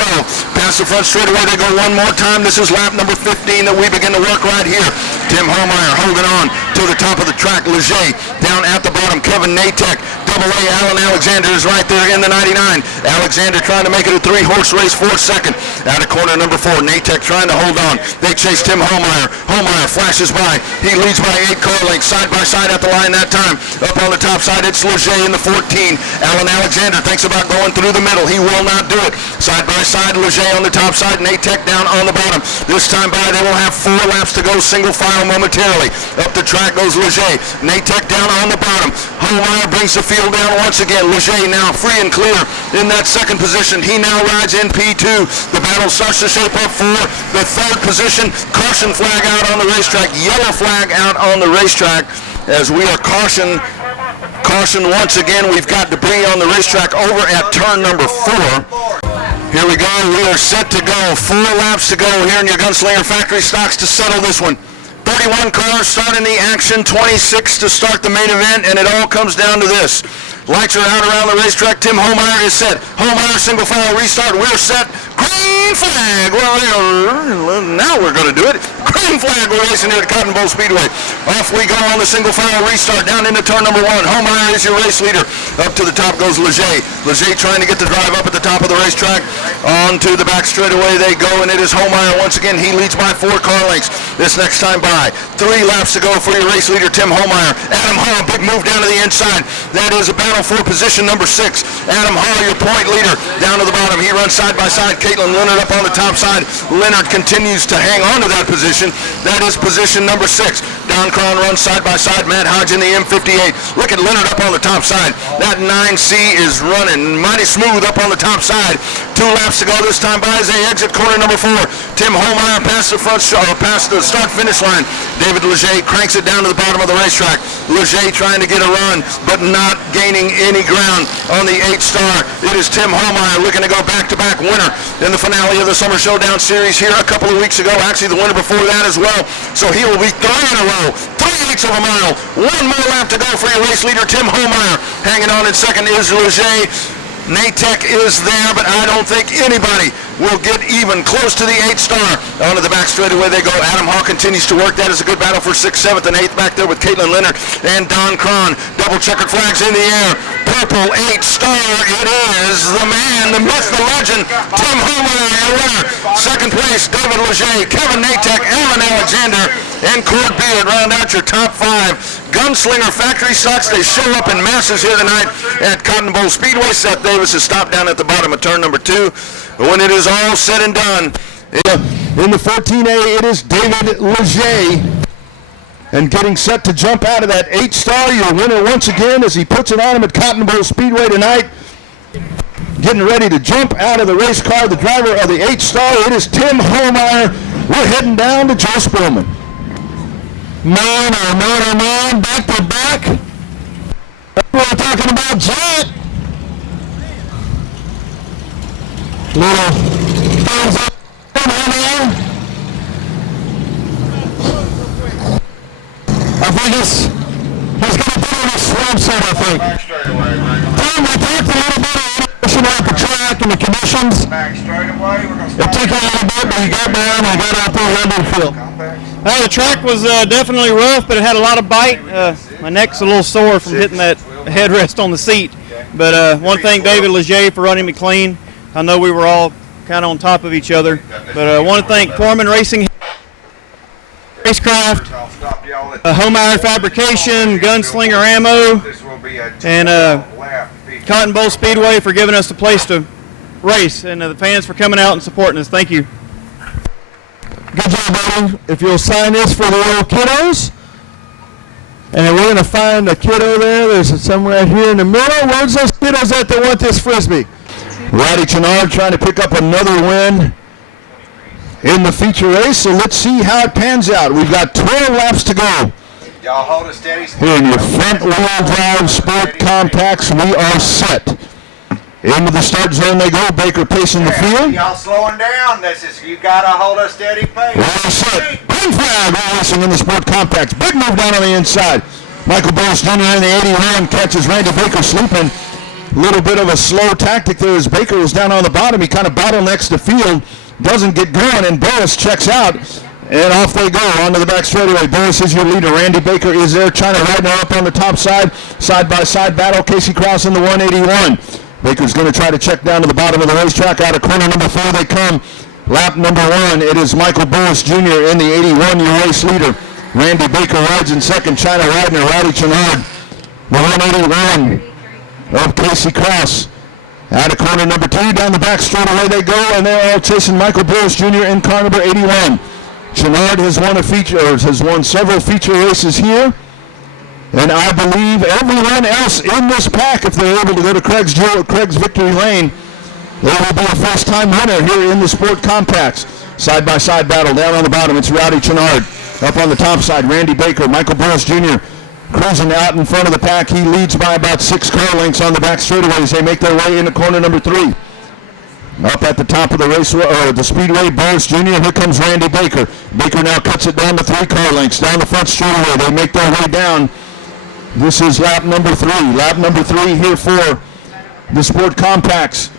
Past the front straightaway they go one more time. This is lap number 15 that we begin to work right here. Tim Holmeyer holding on to the top of the track. Leger down at the bottom. Kevin Natek, AA Alan Alexander is right there in the 99. Alexander trying to make it a 3-horse race for second. Out of corner number 4. Natek trying to hold on. They chase Tim Holmeyer. Holmeyer flashes by. He leads by 8 car lengths. Side by side at the line that time. Up on the top side it's Leger in the 14. Alan Alexander thinks about going through the middle. He will not do it. Side by side Leger on the top side. Natek down on the bottom. This time by they will have 4 laps to go. Single file momentarily. Up the track goes Leger. Natek down on the bottom. Holmeyer brings the field down once again. Leger now free and clear in that second position. He now rides in P2. The battle starts to shape up for the 3rd position. Caution flag out on the racetrack. Yellow flag out on the racetrack as we are caution once again. We've got debris on the racetrack over at turn number 4. Here we go. We are set to go. 4 laps to go here in your Gunslinger Factory Stocks to settle this one. 31 cars starting the action, 26 to start the main event, and it all comes down to this. Lights are out around the racetrack. Tim Holmeyer is set. Holmeyer single file restart. We're set. Green flag. Well, now we're going to do it. Green flag. We're racing here at Cotton Bowl Speedway. Off we go on the single file restart down into turn number 1. Holmeyer is your race leader. Up to the top goes Leger. Leger trying to get the drive up at the top of the racetrack. On to the back straightaway they go, and it is Holmeyer once again. He leads by 4 car lengths. This next time by. 3 laps to go for your race leader, Tim Holmeyer. Adam Hall, big move down to the inside. That is a battle for position number 6. Adam Hall, your point leader, down to the bottom. He runs side by side. Caitlin Leonard up on the top side. Leonard continues to hang on to that position. That is position number 6. Don Cron runs side by side. Matt Hodge in the M58. Look at Leonard up on the top side. That 9C is running mighty smooth up on the top side. 2 laps to go this time by as they exit corner number 4. Tim Holmeyer past the past the start-finish line. David Leger cranks it down to the bottom of the racetrack. Leger trying to get a run, but not gaining any ground on the 8-star. It is Tim Holmeyer looking to go back-to-back winner in the finale of the Summer Showdown Series here a couple of weeks ago. Actually, the winner before that as well. So he will be 3 in a row. 3/8 of a mile. 1 more lap to go for your race leader, Tim Holmeyer. Hanging on in second is Leger. Natek is there, but I don't think anybody will get even close to the 8-star. Onto the back straightaway they go. Adam Hall continues to work. That is a good battle for 6th, 7th, and 8th back there with Caitlin Leonard and Don Cron. Double checkered flags in the air. Purple 8-star. It is the man, the myth, the legend, Tim Holmeyer, your winner. Second place, David Leger, Kevin Natek, Alan Alexander, and Court Beard. Round out your top 5 Gunslinger Factory Stocks. They show up in masses here tonight at Cotton Bowl Speedway. Seth Davis is stopped down at the bottom of turn number 2. When it is all said and done, in the 14A, it is David Leger. And getting set to jump out of that 8-star, your winner once again as he puts it on him at Cotton Bowl Speedway tonight. Getting ready to jump out of the race car, the driver of the 8-star, it is Tim Holmeyer. We're heading down to Joe Spillman. Man, oh man, oh man, back to back. We're talking about Jet. Little thumbs up, Holmeyer. straightaway. Tom, we talked a little bit about the track and the conditions. It took you a little bit, but you got down and got out there and the field. The track was definitely rough, but it had a lot of bite. My neck's a little sore from hitting that headrest on the seat. But I want to thank David Leger for running me clean. I know we were all kind of on top of each other. But I want to thank Foreman Racing, Racecraft, Home Iron Fabrication, Gunslinger Ammo, and Cotton Bowl Speedway for giving us a place to race, and the fans for coming out and supporting us. Thank you. Good job, buddy. If you'll sign this for the little kiddos. And we're going to find a kiddo there. There's some right here in the middle. Where's those kiddos at that want this Frisbee? Roddy Chenard trying to pick up another win in the feature race. So let's see how it pans out. We've got 12 laps to go. Y'all hold it steady. Here in your front-wheel drive sport compacts, we are set. Into the start zone they go. Baker pacing the field. Y'all slowing down. You gotta hold a steady pace. Well set. Green flag racing in the sport compacts. Big move down on the inside. Michael Burris Jr. in the 81 catches Randy Baker sleeping. A little bit of a slow tactic there as Baker was down on the bottom. He kind of bottlenecks the field. Doesn't get going, and Burris checks out. And off they go onto the back straightaway. Burris is your leader. Randy Baker is there. China Widener up on the top side. Side-by-side battle. Casey Krause in the 181. Baker's going to try to check down to the bottom of the racetrack. Out of corner number 4 they come. Lap number 1. It is Michael Burris Jr. in the 81, your race leader. Randy Baker rides in second. China Widener, Roddy Chenard. The 181 of Casey Krause. Out of corner number 2. Down the back straightaway they go, and they're all chasing Michael Burris Jr. in car number 81. Chenard has won several feature races here. And I believe everyone else in this pack, if they're able to go to Craig's Victory Lane, they will be a first-time winner here in the Sport Compacts. Side-by-side battle down on the bottom. It's Roddy Chenard. Up on the top side, Randy Baker, Michael Burris Jr. cruising out in front of the pack. He leads by about 6 car lengths on the back straightaway as they make their way into corner number 3. Up at the top of the race, the speedway, Burris Jr. Here comes Randy Baker. Baker now cuts it down to 3 car lengths. Down the front straightaway, they make their way down. This is lap number 3. Lap number 3 here for the Sport Compacts.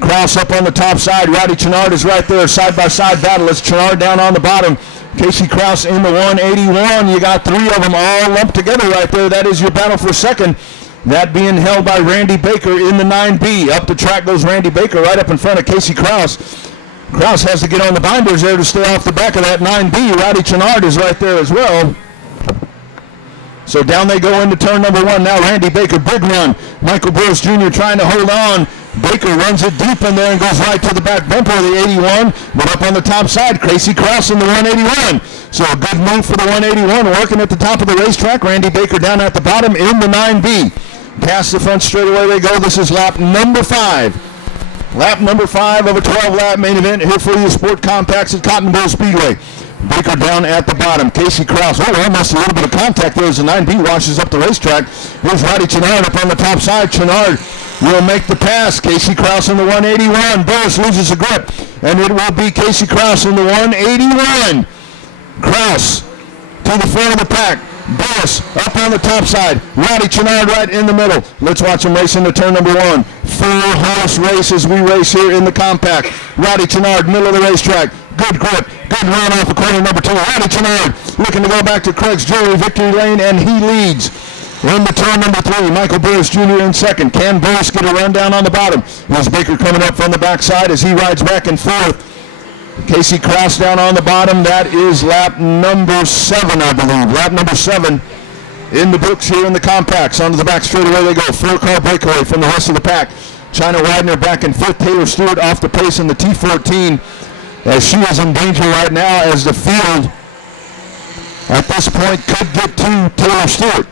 Krause up on the top side. Roddy Chenard is right there. Side-by-side battle. It's Chenard down on the bottom. Casey Krause in the 181. You got 3 of them all lumped together right there. That is your battle for second. That being held by Randy Baker in the 9B. Up the track goes Randy Baker right up in front of Casey Krause. Krause has to get on the binders there to stay off the back of that 9B. Roddy Chenard is right there as well. So down they go into turn number 1. Now Randy Baker, big run. Michael Burris Jr. trying to hold on. Baker runs it deep in there and goes right to the back bumper of the 81. But up on the top side, Casey Krause in the 181. So a good move for the 181, working at the top of the racetrack. Randy Baker down at the bottom in the 9B. Past the front straightaway they go. This is lap number 5. Lap number 5 of a 12-lap main event here for you Sport Compacts at Cotton Bowl Speedway. Baker down at the bottom. Casey Krause. Oh, almost a little bit of contact there as the 9B washes up the racetrack. Here's Roddy Chenard up on the top side. Chenard will make the pass. Casey Krause in the 181. Burris loses a grip, and it will be Casey Krause in the 181. Krause to the front of the pack. Burris up on the top side. Roddy Chenard right in the middle. Let's watch him race into turn number 1. 4-horse race as we race here in the compact. Roddy Chenard, middle of the racetrack. Good grip. Good run off of corner number 2. Roddy Chenard looking to go back to Craig's Jewelry Victory Lane, and he leads. In the turn number 3, Michael Burris Jr. in second. Can Burris get a run down on the bottom? There's Baker coming up from the backside as he rides back and forth. Casey Krause down on the bottom. That is lap number 7, I believe. Lap number 7 in the books here in the compacts. Onto the back straightaway they go. 4-car breakaway from the rest of the pack. China Widener back in 5th. Taylor Stewart off the pace in the T14 as she is in danger right now as the field at this point could get to Taylor Stewart.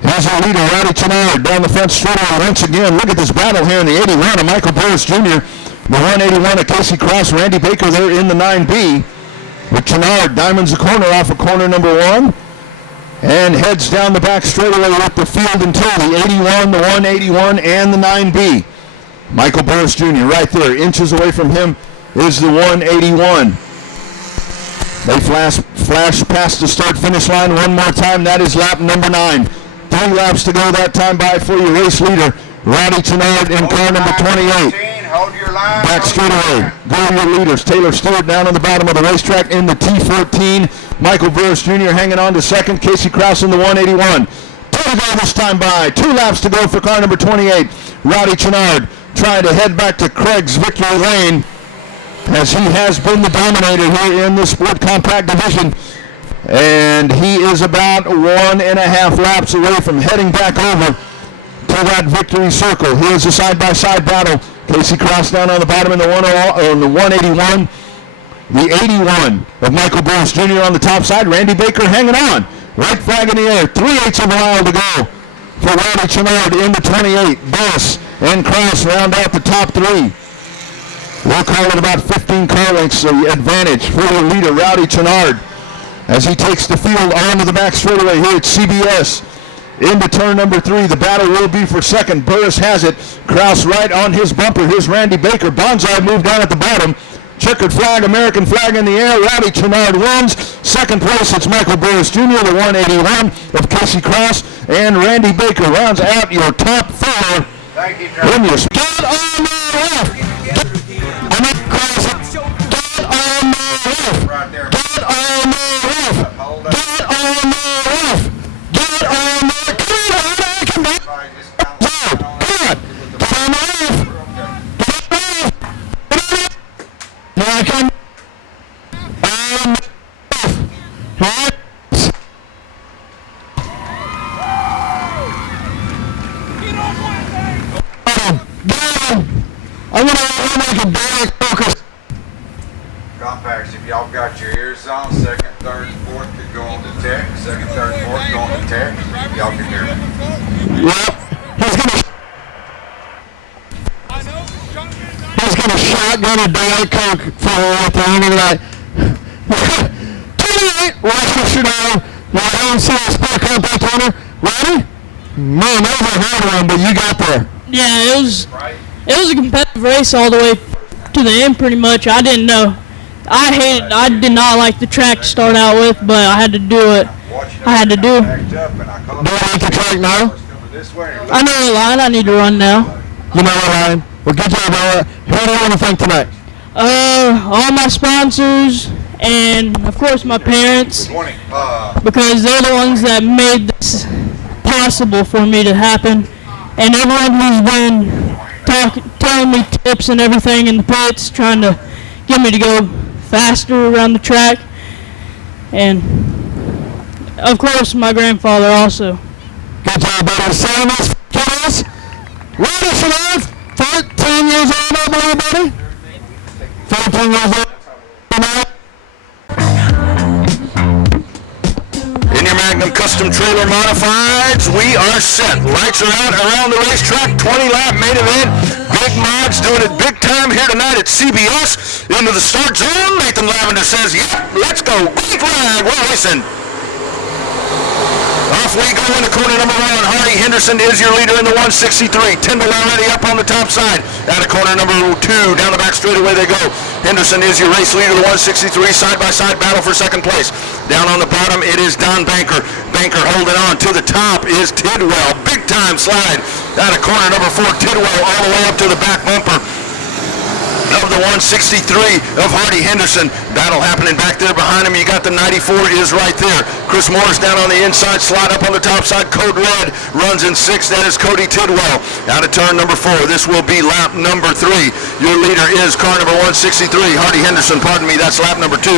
Here's our leader, Roddy Chenard, down the front straightaway once again. Look at this battle here in the 81 of Michael Burris Jr., the 181 of Casey Krause, Randy Baker there in the 9B. With Chenard, diamonds the corner off of corner number 1 and heads down the back straightaway with the field until the 81, the 181, and the 9B. Michael Burris Jr. right there, inches away from him is the 181. They flash past the start-finish line one more time. That is lap number 9. 3 3 laps to go that time by for your race leader, Rowdy Chenard in car number 28. Hold your line. Back straightaway. Go to your leaders. Taylor Stewart down on the bottom of the racetrack in the T14. Michael Burris Jr. hanging on to second. Casey Krause in the 181. Go this time by. 2 laps to go for car number 28. Rowdy Chenard trying to head back to Craig's Victory Lane, as he has been the dominator here in the Sport Compact Division. And he is about 1.5 laps away from heading back over to that victory circle. Here's a side-by-side battle. Casey Krause down on the bottom in the 181. The 81 of Michael Burris Jr. on the top side. Randy Baker hanging on. Right flag in the air. 3/8 of a mile to go for Rowdy Chenard in the 28. Burris and Krause round out the top 3. We'll call it about 15 car lengths advantage for the leader, Rowdy Chenard, as he takes the field onto the back straightaway here at CBS. Into turn number 3, the battle will be for second. Burris has it. Krause right on his bumper. Here's Randy Baker. Bonsai moved down at the bottom. Checkered flag, American flag in the air. Rowdy Chenard wins. Second place, it's Michael Burris Jr., the 181 of Casey Krause. And Randy Baker rounds out your top 4. Thank you, In your Get on my left. Get on my left. Get on my left. right there. Get on my left. Hold up. Get on my left. Get on my left. Come on, I can back. Everybody just kind of Come on. Get on my left. Get on my left. Now I can. Right. I'm gonna make a bad focus. Compacts, if y'all got your ears on, second, third, fourth could go on to tech. Second, third, fourth go on to tech. Y'all can hear me. Yep. He's gonna shotgun a Diet Coke for at the end of the night. 28, Roger Chanel. Now I don't see a Sport Compact owner. Ready? Man, that was a hard one, but you got there. Yeah, it was a competitive race all the way to the end pretty much. I didn't know. I did not like the track to start out with, but I had to do it. I had to do it. Do you like the track now? I know the line I need to run now. You know what line? Well, good job, Ella. Who do you want to thank tonight? All my sponsors and of course my parents, because they're the ones that made this possible for me to happen, and everyone who's been telling me tips and everything in the pits, trying to get me to go faster around the track, and of course my grandfather also. Good job, buddy. Sign this for us. Rowdy Chenard, 14 years old, everybody. 14 years old. In your Magnum Custom Trailer Modifieds, we are set. Lights are out around the racetrack. 20-lap main event. Big Mods doing it big time here tonight at CBS. Into the start zone. Nathan Lavender says, yep, let's go. Green flag. We're racing. Off we go in the corner number 1. Hardy Henderson is your leader in the 163. Tyndall already up on the top side. Out of corner number 2. Down the back straightaway they go. Henderson is your race leader, the 163. Side-by-side battle for second place. Down on the bottom, it is Don Banker. Banker holding on. To the top is Tidwell. Big-time slide. Out of corner number 4, Tidwell all the way up to the back bumper of the 163 of Hardy Henderson. Battle happening back there behind him. You got the 94 is right there. Chris Morris down on the inside slot. Up on the top side, Code Red runs in 6. That is Cody Tidwell. Out of turn number 4. This will be lap number 3. Your leader is car number 163. Hardy Henderson, pardon me, that's lap number 2.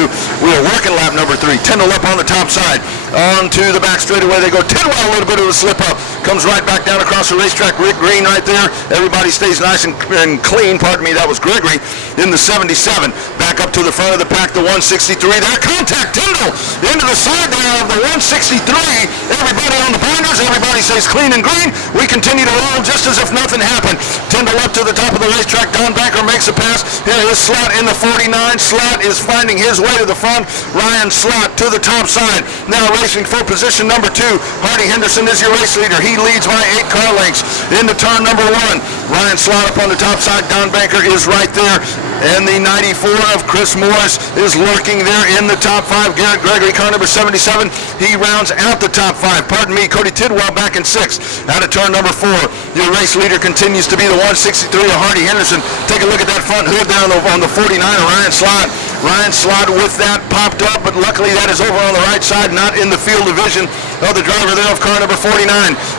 We are working lap number 3. Tyndall up on the top side. On to the back straightaway they go. Tidwell a little bit of a slip up. Comes right back down across the racetrack. Rick Green right there. Everybody stays nice and clean. Pardon me, that was Gregory in the 77. Back up to the front of the pack, the 163. There, contact Tyndall into the side there of the 163. Everybody on the binders. Everybody stays clean and green. We continue to roll just as if nothing happened. Tyndall up to the top of the racetrack. Don Banker makes a pass. Here is Slot in the 49. Slot is finding his way to the front. Ryan Slot to the top side. Now racing for position number 2. Hardy Henderson is your race leader. He leads by 8 car lengths into turn number 1. Ryan Slot up on the top side. Don Banker is right there. And the 94 of Chris Morris is lurking there in the top 5. Garrett Gregory, car number 77, he rounds out the top 5. Pardon me, Cody Tidwell back in 6th. Out of turn number 4, your race leader continues to be the 163 of Hardy Henderson. Take a look at that front hood there on the 49 of Ryan Slott. Ryan Slott with that popped up, but luckily that is over on the right side, not in the field of vision of the driver there of car number 49.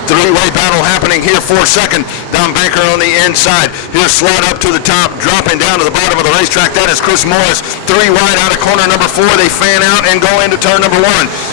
Three-way battle happening here for second. Don Banker on the inside. Here's Slott up to the top, dropping down to the bottom of the racetrack. That is Chris Morris. 3 wide out of corner number 4. They fan out and go into turn number 1.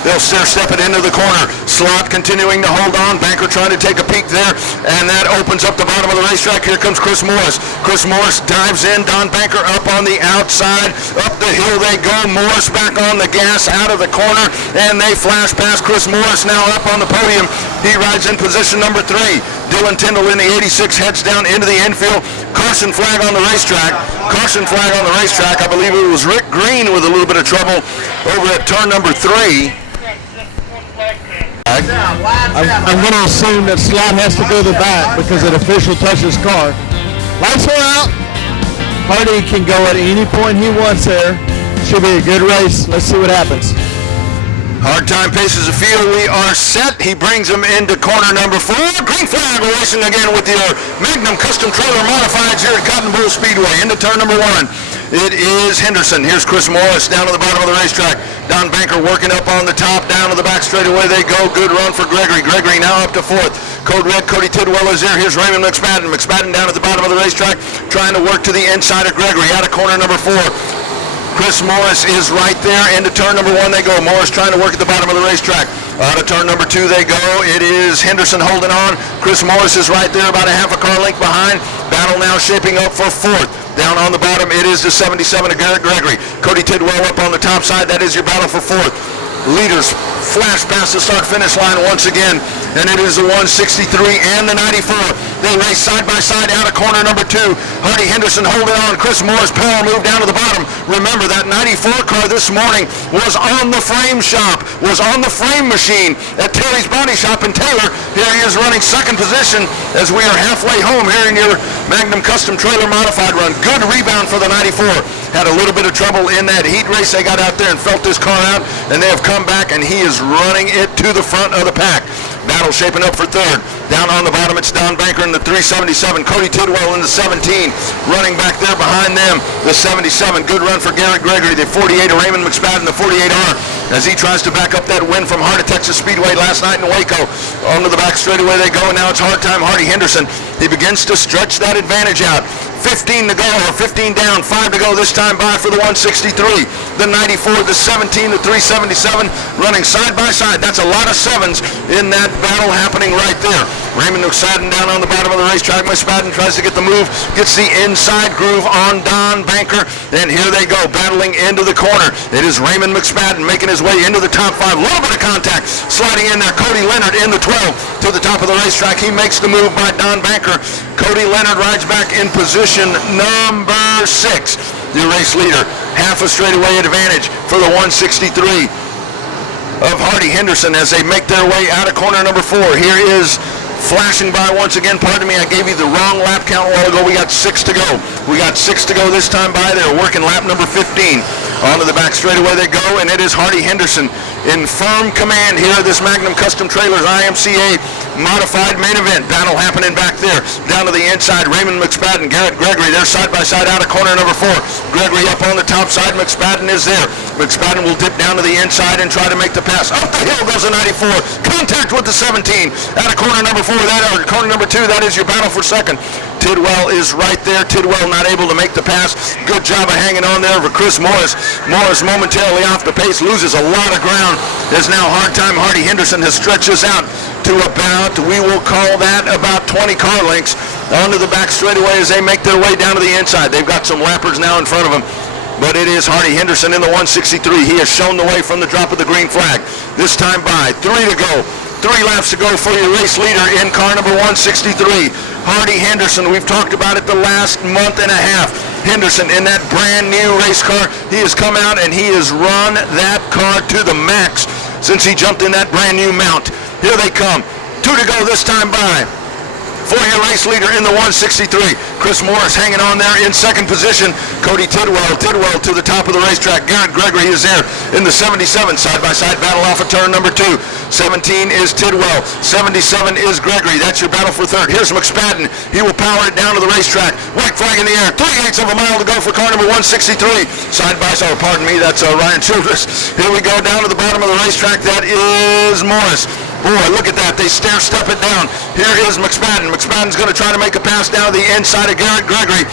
They'll stair-step it into the corner. Slott continuing to hold on. Banker trying to take a peek there, and that opens up the bottom of the racetrack. Here comes Chris Morris. Chris Morris dives in. Don Banker up on the outside. Up the hill they go. Morris back on the gas out of the corner, and they flash past Chris Morris now up on the podium. He rides in position number 3. Dylan Tyndall in the 86 heads down into the infield. Caution flag on the racetrack. Caution flag on the racetrack. I believe it was Rick Green with a little bit of trouble over at turn number 3. I'm going to assume that Slott has to go to the back because an official touched his car. Lights are out. Hardy can go at any point he wants there. Should be a good race. Let's see what happens. Hard time paces the field. We are set. He brings him into corner number 4. Green flag racing again with your Magnum Custom Trailer Modifieds here at Cotton Bowl Speedway. Into turn number 1. It is Henderson. Here's Chris Morris down to the bottom of the racetrack. Don Banker working up on the top. Down to the back straightaway they go. Good run for Gregory. Gregory now up to 4th. Code red, Cody Tidwell is there. Here's Raymond McSpadden. McSpadden down at the bottom of the racetrack, trying to work to the inside of Gregory. Out of corner number 4. Chris Morris is right there. Into turn number 1 they go. Morris trying to work at the bottom of the racetrack. Out of turn number 2 they go. It is Henderson holding on. Chris Morris is right there, about a half a car length behind. Battle now shaping up for 4th. Down on the bottom, it is the 77 of Garrett Gregory. Cody Tidwell up on the top side. That is your battle for 4th. Leaders flash past the start-finish line once again, and it is the 163 and the 94. They race side by side out of corner number 2. Hardy Henderson holding on. Chris Morris power move down to the bottom. Remember, that 94 car this morning was on the frame shop, was on the frame machine at Terry's Body Shop in Taylor. Here he is running 2nd position as we are halfway home here in your Magnum Custom Trailer Modified run. Good rebound for the 94. Had a little bit of trouble in that heat race. They got out there and felt this car out, and they have come back, and he is running it to the front of the pack. Battle shaping up for 3rd. Down on the bottom, it's Don Banker in the 377. Cody Tidwell in the 17. Running back there behind them, the 77. Good run for Garrett Gregory. The 48 of Raymond McSpadden, the 48R, as he tries to back up that win from Heart of Texas Speedway last night in Waco. Onto the back straightaway they go, and now it's hard time Hardy Henderson. He begins to stretch that advantage out. 15 to go, or 15 down, 5 to go this time by for the 163. The 94, the 17, the 377, running side by side. That's a lot of 7s in that battle happening right there. Raymond McSpadden down on the bottom of the racetrack. McSpadden tries to get the move, gets the inside groove on Don Banker, and here they go, battling into the corner. It is Raymond McSpadden making his way into the top 5. A little bit of contact, sliding in there. Cody Leonard in the 12 to the top of the racetrack. He makes the move by Don Banker. Cody Leonard rides back in position number 6. The race leader, half a straightaway advantage for the 163 of Hardy Henderson as they make their way out of corner number 4. Here is flashing by once again. Pardon me, I gave you the wrong lap count a while ago. We got 6 to go. We got 6 to go this time by. They're working lap number 15. Onto the back straightaway they go, and it is Hardy Henderson in firm command here. This Magnum Custom Trailers IMCA modified main event. Battle happening back there. Down to the inside, Raymond McSpadden, Garrett Gregory. They're side by side out of corner number 4. Gregory up on the top side. McSpadden is there. McSpadden will dip down to the inside and try to make the pass. Up the hill goes the 94. Contact with the 17. Out of corner number 4, corner number 2, that is your battle for 2nd. Tidwell is right there. Tidwell not able to make the pass. Good job of hanging on there for Chris Morris. Morris momentarily off the pace, loses a lot of ground. There's now hard time. Hardy Henderson has stretched this out to about, we will call that about 20 car lengths onto the back straightaway as they make their way down to the inside. They've got some lappers now in front of them, but it is Hardy Henderson in the 163. He has shown the way from the drop of the green flag. This time by, 3 to go. 3 laps to go for your race leader in car number 163. Hardy Henderson, we've talked about it the last month and a half. Henderson in that brand new race car. He has come out and he has run that car to the max since he jumped in that brand new mount. Here they come. 2 to go this time by for your race leader in the 163. Chris Morris hanging on there in second position. Cody Tidwell to the top of the racetrack. Garrett Gregory is there in the 77. Side-by-side battle off of turn number 2. 17 is Tidwell. 77 is Gregory. That's your battle for third. Here's McSpadden. He will power it down to the racetrack. White flag in the air. 3/8 of a mile to go for car number 163. Side-by-side, pardon me, that's Ryan Childress. Here we go down to the bottom of the racetrack. That is Morris. Boy, look at that. They stair-step it down. Here is McSpadden. McSpadden's going to try to make a pass down to the inside of Garrett Gregory.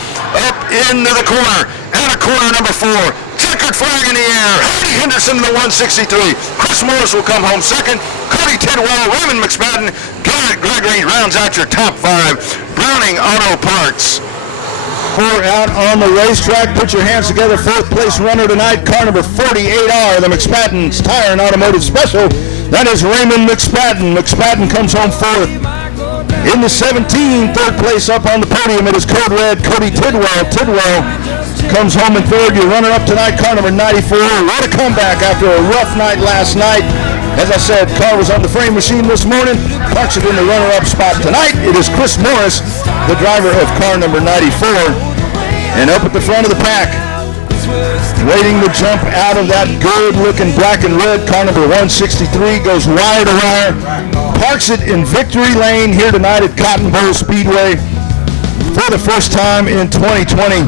Up into the corner. Out of corner number 4. Checkered flag in the air. Hardy Henderson in the 163. Chris Morris will come home second. Cody Tidwell, Raymond McSpadden, Garrett Gregory rounds out your top 5. Browning Auto Parts. Pour out on the racetrack. Put your hands together. Fourth place runner tonight, car number 48R, the McSpadden's Tire and Automotive Special. That is Raymond McSpadden. McSpadden comes home fourth. In the 17, third place up on the podium, it is Code Red, Cody Tidwell. Tidwell comes home in third. Your runner-up tonight, car number 94. What a comeback after a rough night last night. As I said, car was on the frame machine this morning. Parks it in the runner-up spot tonight. It is Chris Morris, the driver of car number 94. And up at the front of the pack, waiting to jump out of that good-looking black and red, car number 163 goes wire to wire. Parks it in victory lane here tonight at Cotton Bowl Speedway for the first time in 2020.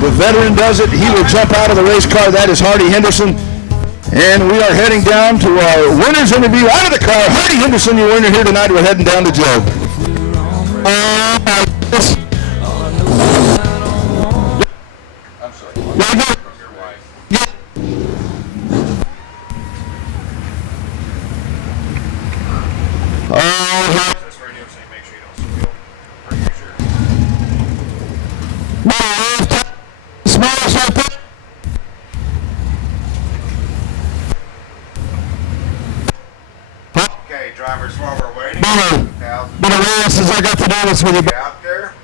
The veteran does it. He will jump out of the race car. That is Hardy Henderson. And we are heading down to our winner's interview out of the car. Hardy Henderson, your winner here tonight. We're heading down to Joe. Drivers, while we're waiting. But since I got to do this with you. Out there.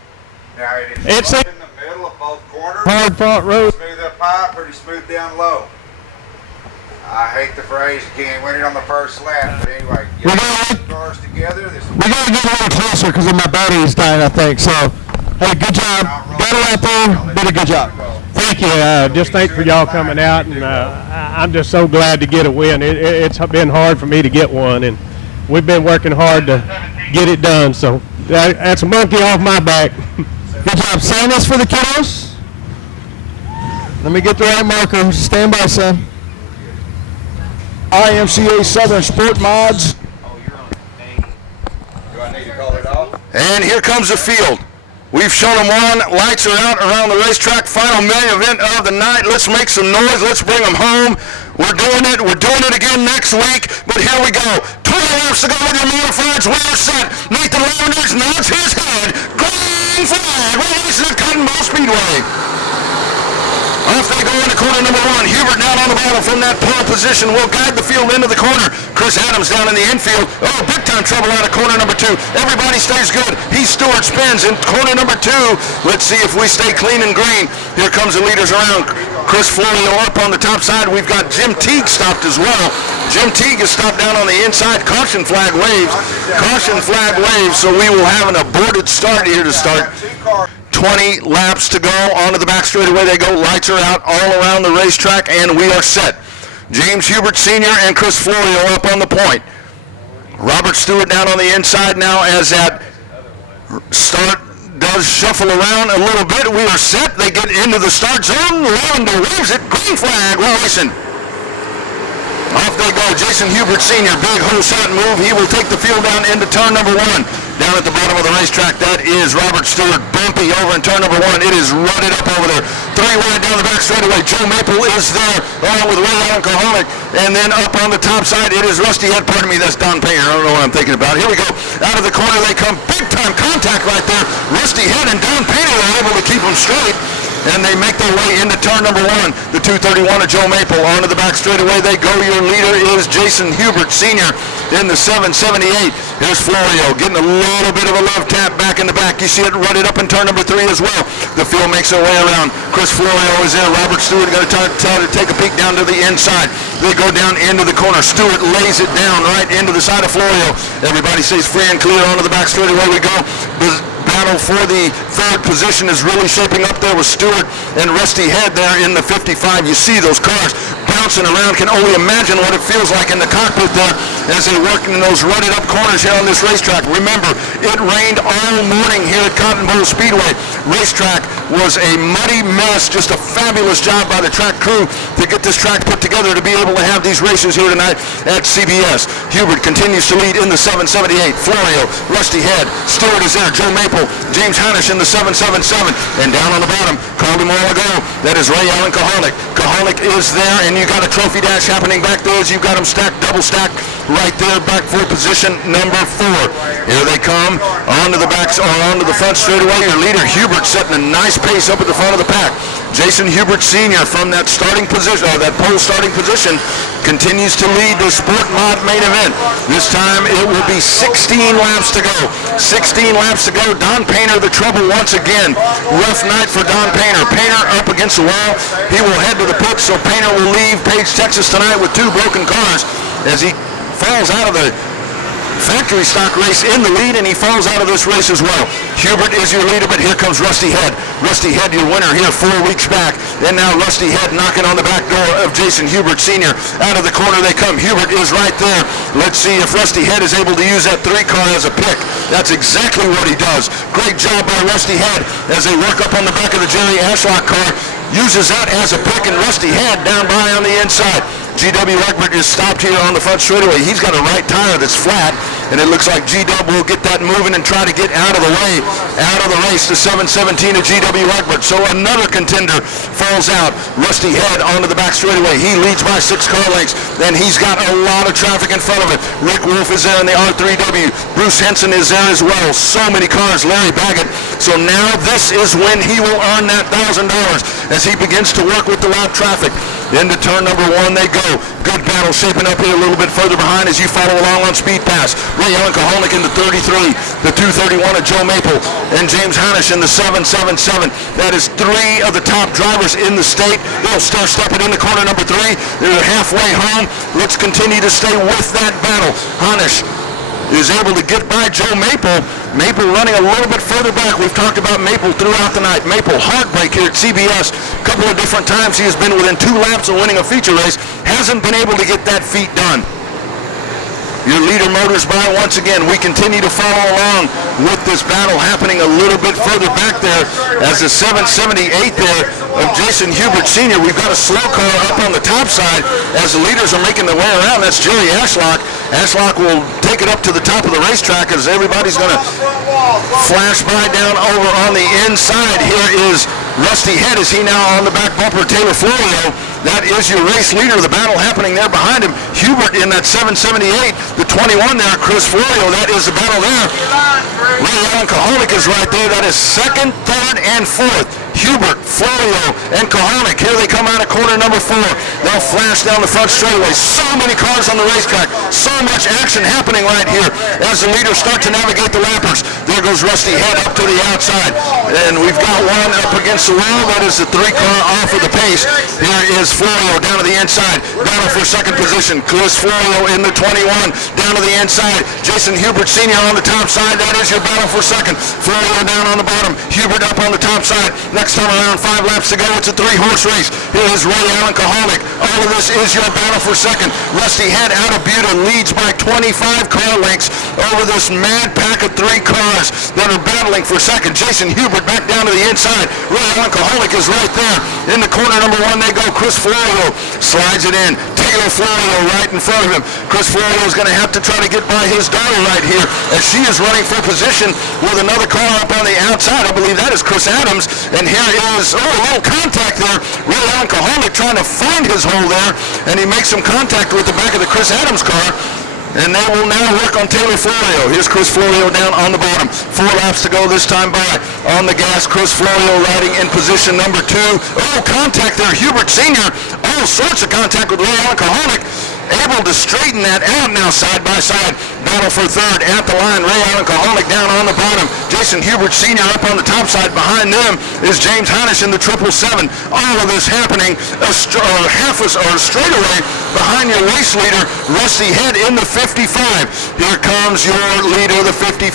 Now it is in the middle of both corners. Hard fought road. Smooth up high, pretty smooth down low. I hate the phrase you can't win it on the first lap, but anyway, get the cars together. We gotta get a little closer because my battery's dying, I think. So, hey, good job. Got it out there. Did a good job. Thank you. Just thanks for y'all coming out, and I'm just so glad to get a win. It's been hard for me to get one, and we've been working hard to get it done, so that's a monkey off my back. Good job. Sign this for the kiddos. Let me get the right marker. Stand by, son. IMCA Southern Sport Mods. Do I need to call it off? And here comes the field. We've shown them on. Lights are out around the racetrack. Final main event of the night. Let's make some noise. Let's bring them home. We're doing it. We're doing it again next week. But here we go. 20 laps to go with your modifieds. We are set. Nathan Lavenders nods his head. Green flag. We're racing at Cotton Bowl Speedway. Off they go into corner number 1. Hubert down on the bottom from that pole position will guide the field into the corner. Chris Adams down in the infield. Oh, big time trouble out of corner number 2. Everybody stays good. Heath Stewart spins in corner number 2. Let's see if we stay clean and green. Here comes the leaders around. Chris Florio up on the top side. We've got Jim Teague stopped as well. Jim Teague is stopped down on the inside. Caution flag waves. Caution flag waves. So we will have an aborted start here to start. 20 laps to go. Onto the back straightaway they go. Lights are out all around the racetrack, and we are set. James Hubert Sr. and Chris Florio up on the point. Robert Stewart down on the inside now as that start does shuffle around a little bit. We are set. They get into the start zone. Lavender waves it. Green flag. We're racing. Off they go. Jason Hubert Sr. Big hole shot move. He will take the field down into turn number 1. Down at the bottom of the racetrack, that is Robert Stewart. Bumpy over in turn number 1. It is rutted up over there. 3 wide down the back straightaway. Joe Maple is there along with Ray Allen Kohomik. And then up on the top side, it is Rusty Head. Pardon me, that's Don Payer. I don't know what I'm thinking about. Here we go. Out of the corner they come. Big time contact right there. Rusty Head and Don Payer are able to keep them straight. And they make their way into turn number 1. The 231 of Joe Maple onto the back straightaway they go. Your leader is Jason Hubert Sr. in the 778. Here's Florio getting a little bit of a love tap back in the back. You see it run it up in turn number 3 as well. The field makes their way around. Chris Florio is there. Robert Stewart going to try to take a peek down to the inside. They go down into the corner. Stewart lays it down right into the side of Florio. Everybody stays free and clear onto the back straight. Away we go. The battle for the third position is really shaping up there with Stewart and Rusty Head there in the 55. You see those cars bouncing around. Can only imagine what it feels like in the cockpit there as they work in those rutted up corners here on this racetrack. Remember, it rained all morning here at Cotton Bowl Speedway. Racetrack was a muddy mess. Just a fabulous job by the track crew to get this track put together to be able to have these races here tonight at CBS. Hubert continues to lead in the 778. Florio, Rusty Head, Stewart is there, Joe Maple, James Hanish in the 777, and down on the bottom, called him all ago, that is Ray Allen Kahalik. Kahalik is there, and you got a trophy dash happening back there as you've got them stacked, double stacked, right there, back for position number 4. Here they come, onto the backs, or onto the front straightaway. Your leader, Hubert, setting a nice pace up at the front of the pack. Jason Hubert Sr. from that starting position, or that pole starting position, continues to lead the Sport Mod main event. This time it will be 16 laps to go. 16 laps to go. Don Painter the trouble once again. Rough night for Don Painter. Painter up against the wall. He will head to the pits, so Painter will leave Paige, Texas tonight with 2 broken cars as he falls out of the factory stock race in the lead, and he falls out of this race as well. Hubert is your leader, but here comes Rusty Head. Rusty Head, your winner here 4 weeks back, and now Rusty Head knocking on the back door of Jason Hubert Sr. Out of the corner they come. Hubert is right there. Let's see if Rusty Head is able to use that 3 car as a pick. That's exactly what he does. Great job by Rusty Head as they work up on the back of the Jerry Ashlock car. Uses that as a pick, and Rusty Head down by on the inside. G.W. Egbert is stopped here on the front straightaway. He's got a right tire that's flat, and it looks like G.W. will get that moving and try to get out of the way, out of the race. The 717 of G.W. Egbert. So another contender falls out. Rusty Head onto the back straightaway. He leads by 6 car lengths, and he's got a lot of traffic in front of it. Rick Wolf is there in the R3W. Bruce Henson is there as well. So many cars. Larry Baggett. So now this is when he will earn that $1,000 as he begins to work with the lap traffic. Into turn number 1 they go. Good battle shaping up here a little bit further behind as you follow along on Speed Pass. Ray Allen Kahalik in the 33, the 231 of Joe Maple, and James Hanish in the 777. That is 3 of the top drivers in the state. They'll start stepping in the corner number 3. They're halfway home. Let's continue to stay with that battle. Hanish is able to get by Joe Maple. Maple running a little bit further back. We've talked about Maple throughout the night. Maple, heartbreak here at CBS. A couple of different times he has been within 2 laps of winning a feature race. Hasn't been able to get that feat done. Your leader motors by once again. We continue to follow along with this battle happening a little bit further back there as the 778 there of Jason Hubert Sr. We've got a slow car up on the top side as the leaders are making their way around. That's Jerry Ashlock. Ashlock will take it up to the top of the racetrack as everybody's going to flash by down over on the inside. Here is Rusty Head. Is he now on the back bumper? Taylor Florio. That is your race leader. The battle happening there behind him. Hubert in that 778. The 21 there, Chris Florio. That is the battle there. Ray Allen Kahalik is right there. That is 2nd, 3rd, and 4th. Hubert, Florio, and Kahalik. Here they come out of corner number 4. They'll flash down the front straightaway. So many cars on the racetrack. So much action happening right here as the leaders start to navigate the lappers. There goes Rusty Head up to the outside. And we've got one up against the wall. That is the 3 car off of the pace. Here is Florio down to the inside. Battle for 2nd position. Chris Florio in the 21. Down to the inside. Jason Hubert Sr. on the top side. That is your battle for 2nd. Florio down on the bottom. Hubert up on the top side. Next time around, 5 laps to go. It's a 3-horse race. Here is Ray Allen Kahalik. All of this is your battle for 2nd. Rusty Head out of Buda leads by 25 car lengths over this mad pack of 3 cars that are battling for 2nd. Jason Hubert back down to the inside. Ray Allen Kahalik is right there. In the corner number 1 they go. Chris Florio slides it in. Taylor Florio right in front of him. Chris Florio is going to have to try to get by his daughter right here as she is running for position with another car up on the outside. I believe that is Chris Adams. And here is, a little contact there. Ray Allen Kahalik trying to find his hole there, and he makes some contact with the back of the Chris Adams car. And they will now work on Taylor Florio. Here's Chris Florio down on the bottom. 4 laps to go this time by. On the gas, Chris Florio riding in position number 2. Oh, contact there. Hubert Sr. All sorts of contact with Ray Allen Kahalik. Able able to straighten that out now side by side. Battle for third at the line. Ray Allen Kaholic down on the bottom. Jason Hubert Sr. up on the top side. Behind them is James Heinisch in the 777. All of this happening straightaway behind your race leader, Rusty Head in the 55. Here comes your leader, the 55.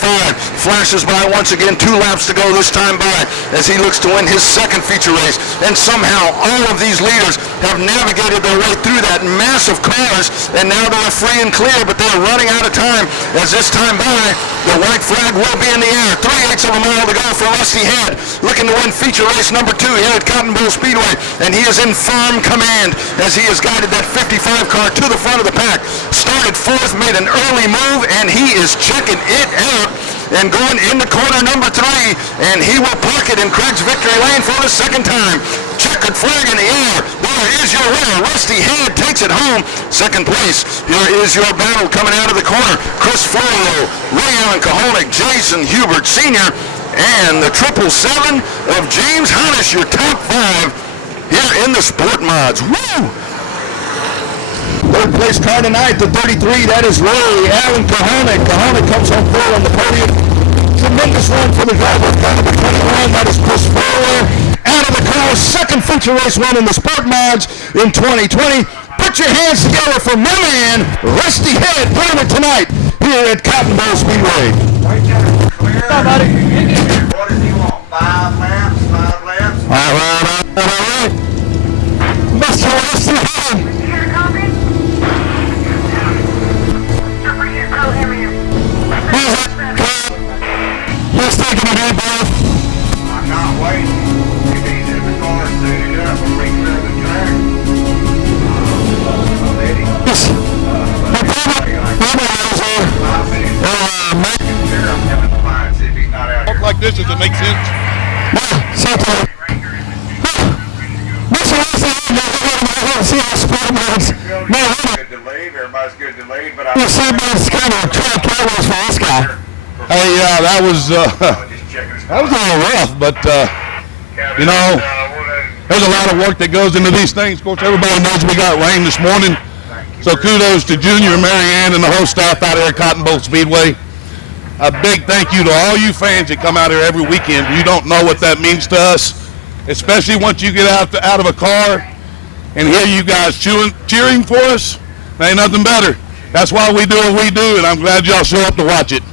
Flashes by once again, 2 laps to go this time by as he looks to win his second feature race. And somehow all of these leaders have navigated their way through that mass of cars, and now they're free and clear, but they're running out of time as this time by, the white flag will be in the air. 3/8 of a mile to go for Rusty Head, looking to win feature race number 2 here at Cotton Bowl Speedway, and he is in firm command as he has guided that 55 car to the front of the pack. Started 4th, made an early move, and he is checking it out and going into corner number 3, and he will park it in Craig's victory lane for the second time. Checkered flag in the air. There is your winner. Rusty Head takes it home. Second place. Here is your battle coming out of the corner. Chris Florio, Ray Allen Kaholic, Jason Hubert Sr., and the 777 of James Heinisch, your top 5 here in the Sport Mods. Woo! Third place car tonight, the 33, that is Ray Allen Kaholic. Kaholic comes home third on the podium. Tremendous run for the driver, car number 21, that is Chris Fuller. Out of the car, second feature race win in the Sport Mods in 2020. Put your hands together for my man, Rusty Head, winning it tonight here at Cotton Bowl Speedway. What does he want? 5 laps? 5 laps? All right. Mr. Rusty Head. He's taking a deep breath. I can't wait. If he's in the car, suited up and re-clear the track. Talk like this, does it make sense? See how Sport Mods. Good to lead. Everybody's good to lead, but You see, it's kind of a track cameras for this guy. Hey, that was a little rough, but you know, there's a lot of work that goes into these things. Of course, everybody knows we got rain this morning, so kudos to Junior and Mary Ann and the whole staff out here at Cotton Bowl Speedway. A big thank you to all you fans that come out here every weekend. You don't know what that means to us, especially once you get out of a car and hear you guys cheering for us. There ain't nothing better. That's why we do what we do, and I'm glad y'all show up to watch it.